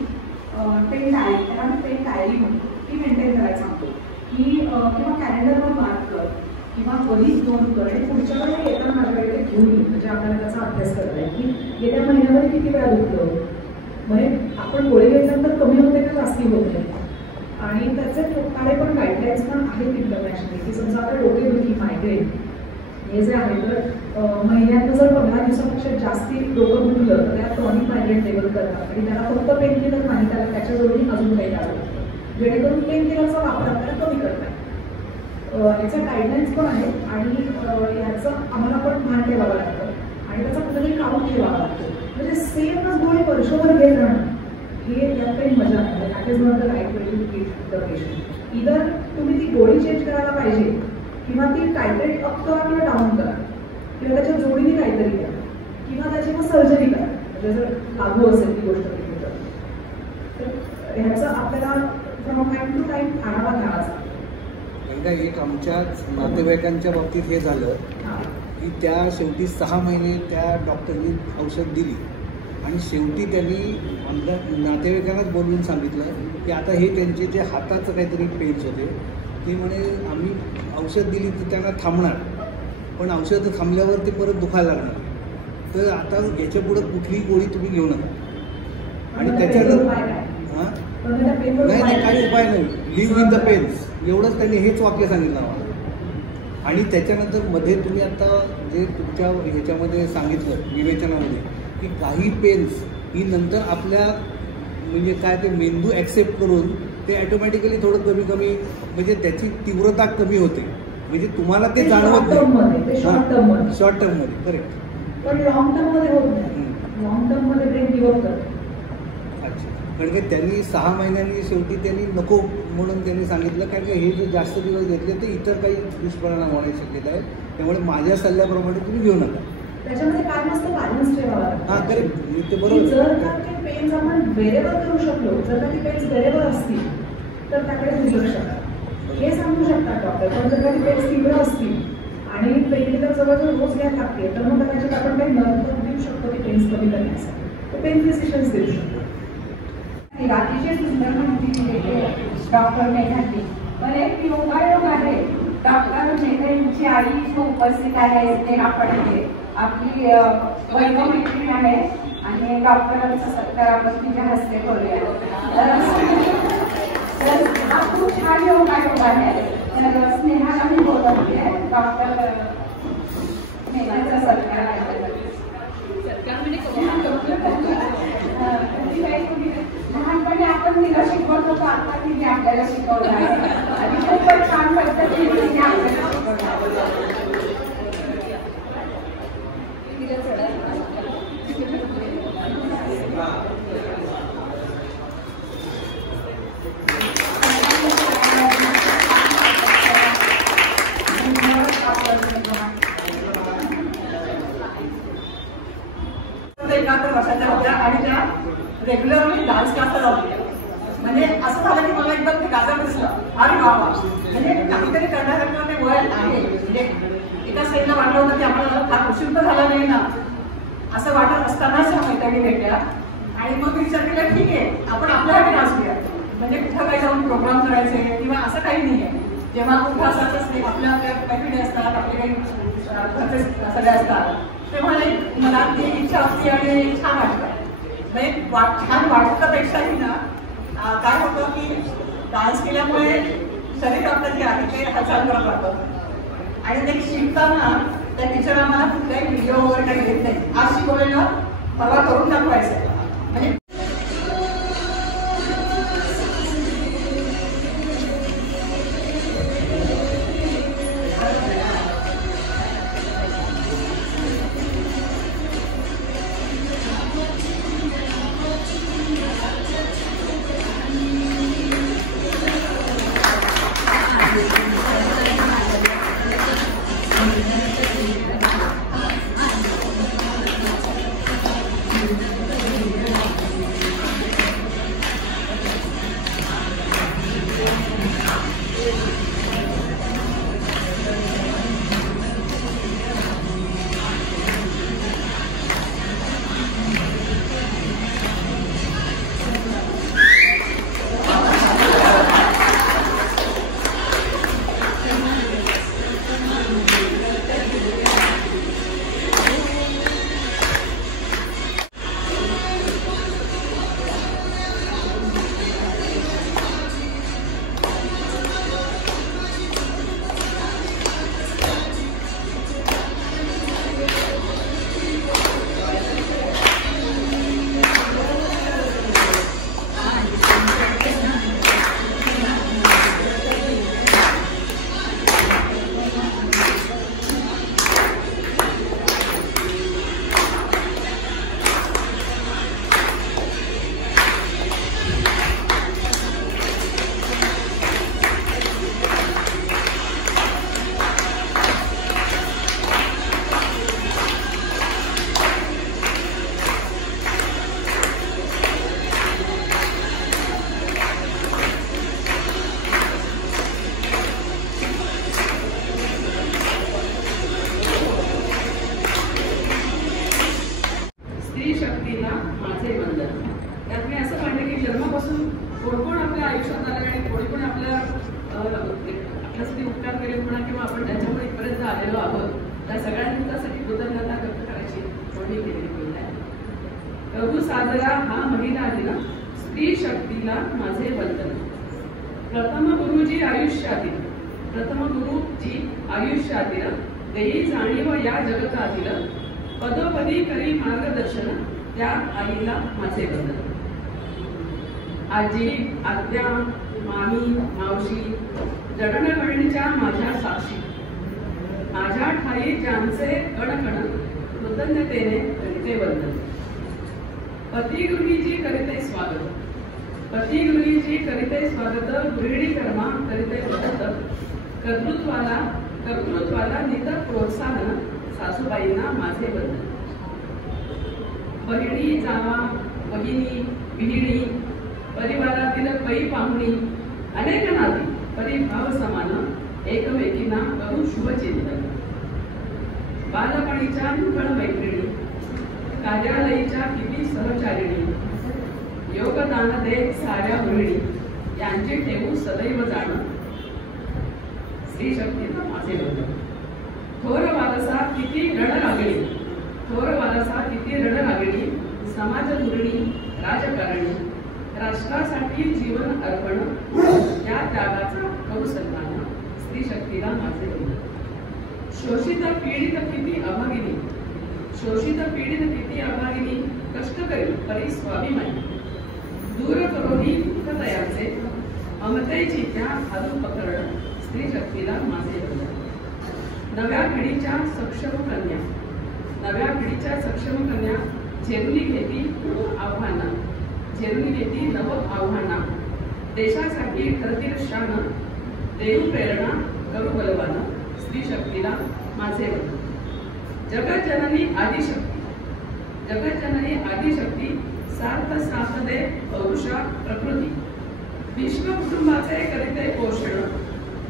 पेन डायरी, त्याला मी पेन डायरी म्हणतो, ती मेंटेन करायला सांगतो की किंवा कॅलेंडरवर मार्क कर किंवा वहीत नोंद कर आणि पुढच्या वेळेला येताना माझ्याकडे घेऊन येईल, म्हणजे आपल्याला त्याचा अभ्यास करता येईल की गेल्या महिन्यामध्ये किती वेळा दुखलं, म्हणजे आपण गोळी घेतल्यानंतर कमी होते का जास्ती होते. आणि त्याचे थोडे पण गाईडलाईन्स पण आहेत इंटरनॅशनली की समजा आता डोकेदुखी, मायग्रेन हे जे आहे तर महिन्यात जर 15 दिवसापेक्षा जास्ती डोकं दुखलं तर त्याला क्रॉनिक मायग्रेन लेवल करतात आणि त्याला फक्त पेन किलर नाही, त्याला त्याच्या जोडीने अजून काही लागतं, जेणेकरून पेन किलरचा वापर आपल्याला कमी करता येईल. याच्या गाईडलाईन्स पण आहेत आणि ह्याचं आम्हाला पण भान ठेवावं लागतं आणि त्याचा कुठेतरी काउंट ठेवावा लागतो. म्हणजे सेमच गोळी वर्षभर घेत राहणं हे त्यात काही मजा नाही. That is not the right way to treat the patient. इधर तुम्ही ती गोळी चेंज करायला पाहिजे किंवा ती टायट्रेट अप करा किंवा डाऊन करा किंवा त्याच्या जोडीने काहीतरी करा किंवा त्याची मग सर्जरी करा, म्हणजे जर लागू असेल ती गोष्ट केली तर ह्याचा आपल्याला फ्रॉम टाईम टू टाईम आढावा घ्यावाचा. एकदा एक आमच्याच नातेवाईकांच्या बाबतीत हे झालं की त्या शेवटी 6 महिने त्या डॉक्टरनी औषध दिली आणि शेवटी त्यांनी नातेवाईकांनाच बोलवून सांगितलं की आता हे त्यांचे जे हाताचं काहीतरी पेन्स होते ते म्हणे आम्ही औषध दिली तर त्यांना थांबणार, पण औषधं थांबल्यावर ते परत दुखायला लागणार, तर आता याच्या पुढं कुठलीही गोळी तुम्ही घेऊ नका. आणि त्याच्यानंतर उपाय काय? हां पण त्या पेनवर नाही उपाय नाही काही उपाय नाही. लिव्ह इन द पेन्स एवढंच त्यांनी हेच वाक्य सांगितलं आम्हाला. आणि त्याच्यानंतर मध्ये तुम्ही आता जे तुमच्या ह्याच्यामध्ये सांगितलं विवेचनामध्ये की काही पेन्स ही नंतर आपल्या म्हणजे काय ते मेंदू ॲक्सेप्ट करून ते ॲटोमॅटिकली थोडं कमी कमी म्हणजे त्याची तीव्रता कमी होते. म्हणजे तुम्हाला ते जाणवत नाही शॉर्ट टर्ममध्ये. करेक्ट. पण लॉंग टर्ममध्ये होत नाही. लॉंग टर्ममध्ये ब्रेन गिव्ह करतो. अच्छा. कारण की त्यांनी 6 महिन्यांनी शेवटी त्यांनी नको म्हणून त्यांनी सांगितलं कारण की हे जे जास्त दिवस घेतले ते इतर काही दुष्परिणाम होण्याची शक्यता आहे. त्यामुळे माझ्या सल्ल्याप्रमाणे तुम्ही घेऊ नका. त्याच्यामध्ये काय नसतं बॅलन्स ठेवावा लागतो. हां करेक्ट. ते बरोबर. जर का ते पेन्स आपण वेळेवर करू शकलो, जर का ती पेन्स वेळेवर असतील तर त्याकडे दुर्लक्ष करा. हे सांगू शकतात डॉक्टर. पण जर का ती पेन्स तीव्र असतील आणि पेनकिलर जवळजवळ रोज घ्यायला लागते तर मग कदाचित आपण काही नर्व देऊ शकतो ती पेन्स कमी करण्यासाठी. तर पेन फिजिशियन्स देऊ शकतो. अतिशय सुंदर माहिती दिली डॉक्टर मेघांनी. पण एक योगायोग आहे. डॉक्टर मेघांची आई इथे उपस्थित आहे. स्नेहा पडके आपली वैभव मैत्रीण आहे आणि डॉक्टरांचा सत्कार आपण तिच्या हस्ते करूया. तर हा खूप छान योगायोग आहे. तर स्नेहाला मी बोलवते डॉक्टर मेघांचा सत्कार आहे. लहानपणी आपण तिला शिकवत होतो, आता तिने आपल्याला शिकवलं आहे आणि खूपच छान पद्धतीने तिने आपल्याला शिकवलं आहे. एकाहत्तर वर्षाच्या होत्या आणि त्या रेग्युलरली डान्स क्लासला लावली. म्हणजे असं झालं की मला एकदम ते गाजर दिसलं. अरे वा वा, म्हणजे काहीतरी करण्यासारखं ते वय आहे. म्हणजे एका साईडला वाटलं होतं की आपल्याला फार उशीर तर झाला नाही ना असं वाटत असतानाच ह्या मैत्रिणी भेटल्या आणि मग मी विचार केला ठीक आहे आपण आपल्यासाठी डान्स करूया. म्हणजे कुठं काही जाऊन प्रोग्राम करायचे किंवा असं काही नाही आहे. जेव्हा कुठं असायचंच नाही, आपल्या आपल्या मैत्रिणी असतात, आपले काही घरचे सगळे असतात, तेव्हा मला ती इच्छा होती आणि छान वाटलं. म्हणजे छान वाटण्यापेक्षाही ना काय होतं की डान्स केल्यामुळे शरीर आपलं जे आहे ते हालचाल करत राहतं आणि ते शिकताना त्या टीचर आम्हाला कुठल्याही व्हिडिओ वगैरे काही देत नाही. आज शिकवलेलं परवा करून दाखवायचं. म्हणजे आपल्यासाठी उपकार केले म्हणा किंवा आपण त्याच्यामुळे इथपर्यंत आलेलो आहोत त्या सगळ्यांसाठी कृतज्ञता व्यक्त करायची कोणी केलेली आहे. म्हणून साजरा हा महिला दिन, स्त्री शक्तीला माझे वंदन. प्रथम गुरुजी आयुष्यातील, प्रथम गुरुजी आयुष्यातील, देई जाणीव या जगतातील, पदोपदी करी मार्गदर्शन, त्या आईला माझे वंदन. आजी, आत्या, मामी, मावशी, जडणघडणीच्या माझ्या साक्षी, माझ्या ठाई ज्यांचे कणकण कृतज्ञतेने करीते वंदन. पतिगृहीची करीते स्वागत, पतिगृहीची करीते स्वागत, गृहिणी कर्मा करीते मदत, कर्तृत्वाला नित प्रोत्साहन, सासूबाईंना माझे वंदन. बहिणी, जावा, भगिनी, विहिणी, परिवारातील पै पाहुणी, अनेक नाती परिभाव समान, एकमेकींना करू शुभचिंतन. बालपणीच्या निकळ मैत्रिणी, कार्यालयीच्या किती सहचारिणी, योगदान दे साऱ्या गृहिणी, यांचे ठेवू सदैव जाण, स्त्री शक्तीला माझे वंदन. थोर वारसा किती रणरागिणी, थोर वारसा किती रणरागिणी, समाज धुरणी, राजकारणी, राष्ट्रासाठी जीवन अर्पण, या त्यागाचा करू सन्मान, स्त्री शक्तीला माझे वंदन. शोषित पीडित किती अभागिनी, शोषित पीडित किती अभागिनी, कष्ट करी परी स्वाभिमानी, दूर करोनी दुःखदयाचे, ममतेची त्या हातू पकड, स्त्री शक्तीला माझे वंदन. नव्या पिढीच्या सक्षम कन्या, नव्या पिढीच्या सक्षम कन्या, झेलून घेती आव्हाना, झेलून घेती नव आव्हाना, देशासाठी ठरतील शान, देऊ प्रेरणा करू बलवान, स्त्री शक्तीला माझे वंदन. जगज्जननी आदिशक्ती, जगज्जननी आदिशक्ती, सार्थ साथ दे पौरुषा प्रकृती, विश्व कुटुंबाचे करीते पोषण,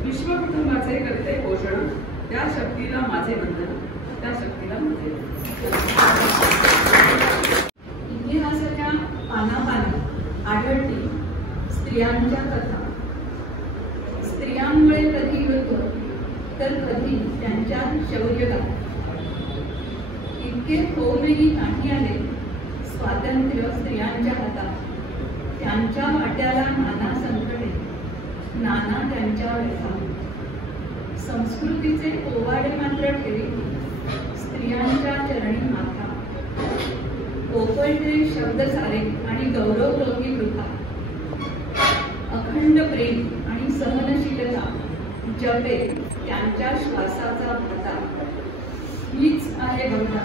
विश्व कुटुंबाचे करीते पोषण, त्या शक्तीला माझे वंदन, त्या शक्तीला माझे वंदन. इतिहासाच्या पानापानी आढळते स्त्रियांच्या कथा. स्त्रियांमुळे कधी युद्ध तर कधी त्यांच्या शौर्यगाथा. इतके होऊनही नाही आले स्वातंत्र्य स्त्रियांच्या हातात. त्यांच्या वाट्याला नाना संकटे, नाना त्यांच्या व्यथा. संस्कृतीचे ओवाडे मात्र ठेवी स्त्रियांच्या चरणी माथा. पोपळते शब्द सारे आणि गौरवरोगी वृथा. अखंड प्रेम आणि सहनशीलता जपे त्यांच्या श्वासाचा भाता. हीच आहे बघा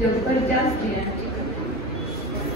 जगभरच्या स्त्रियांची पकड़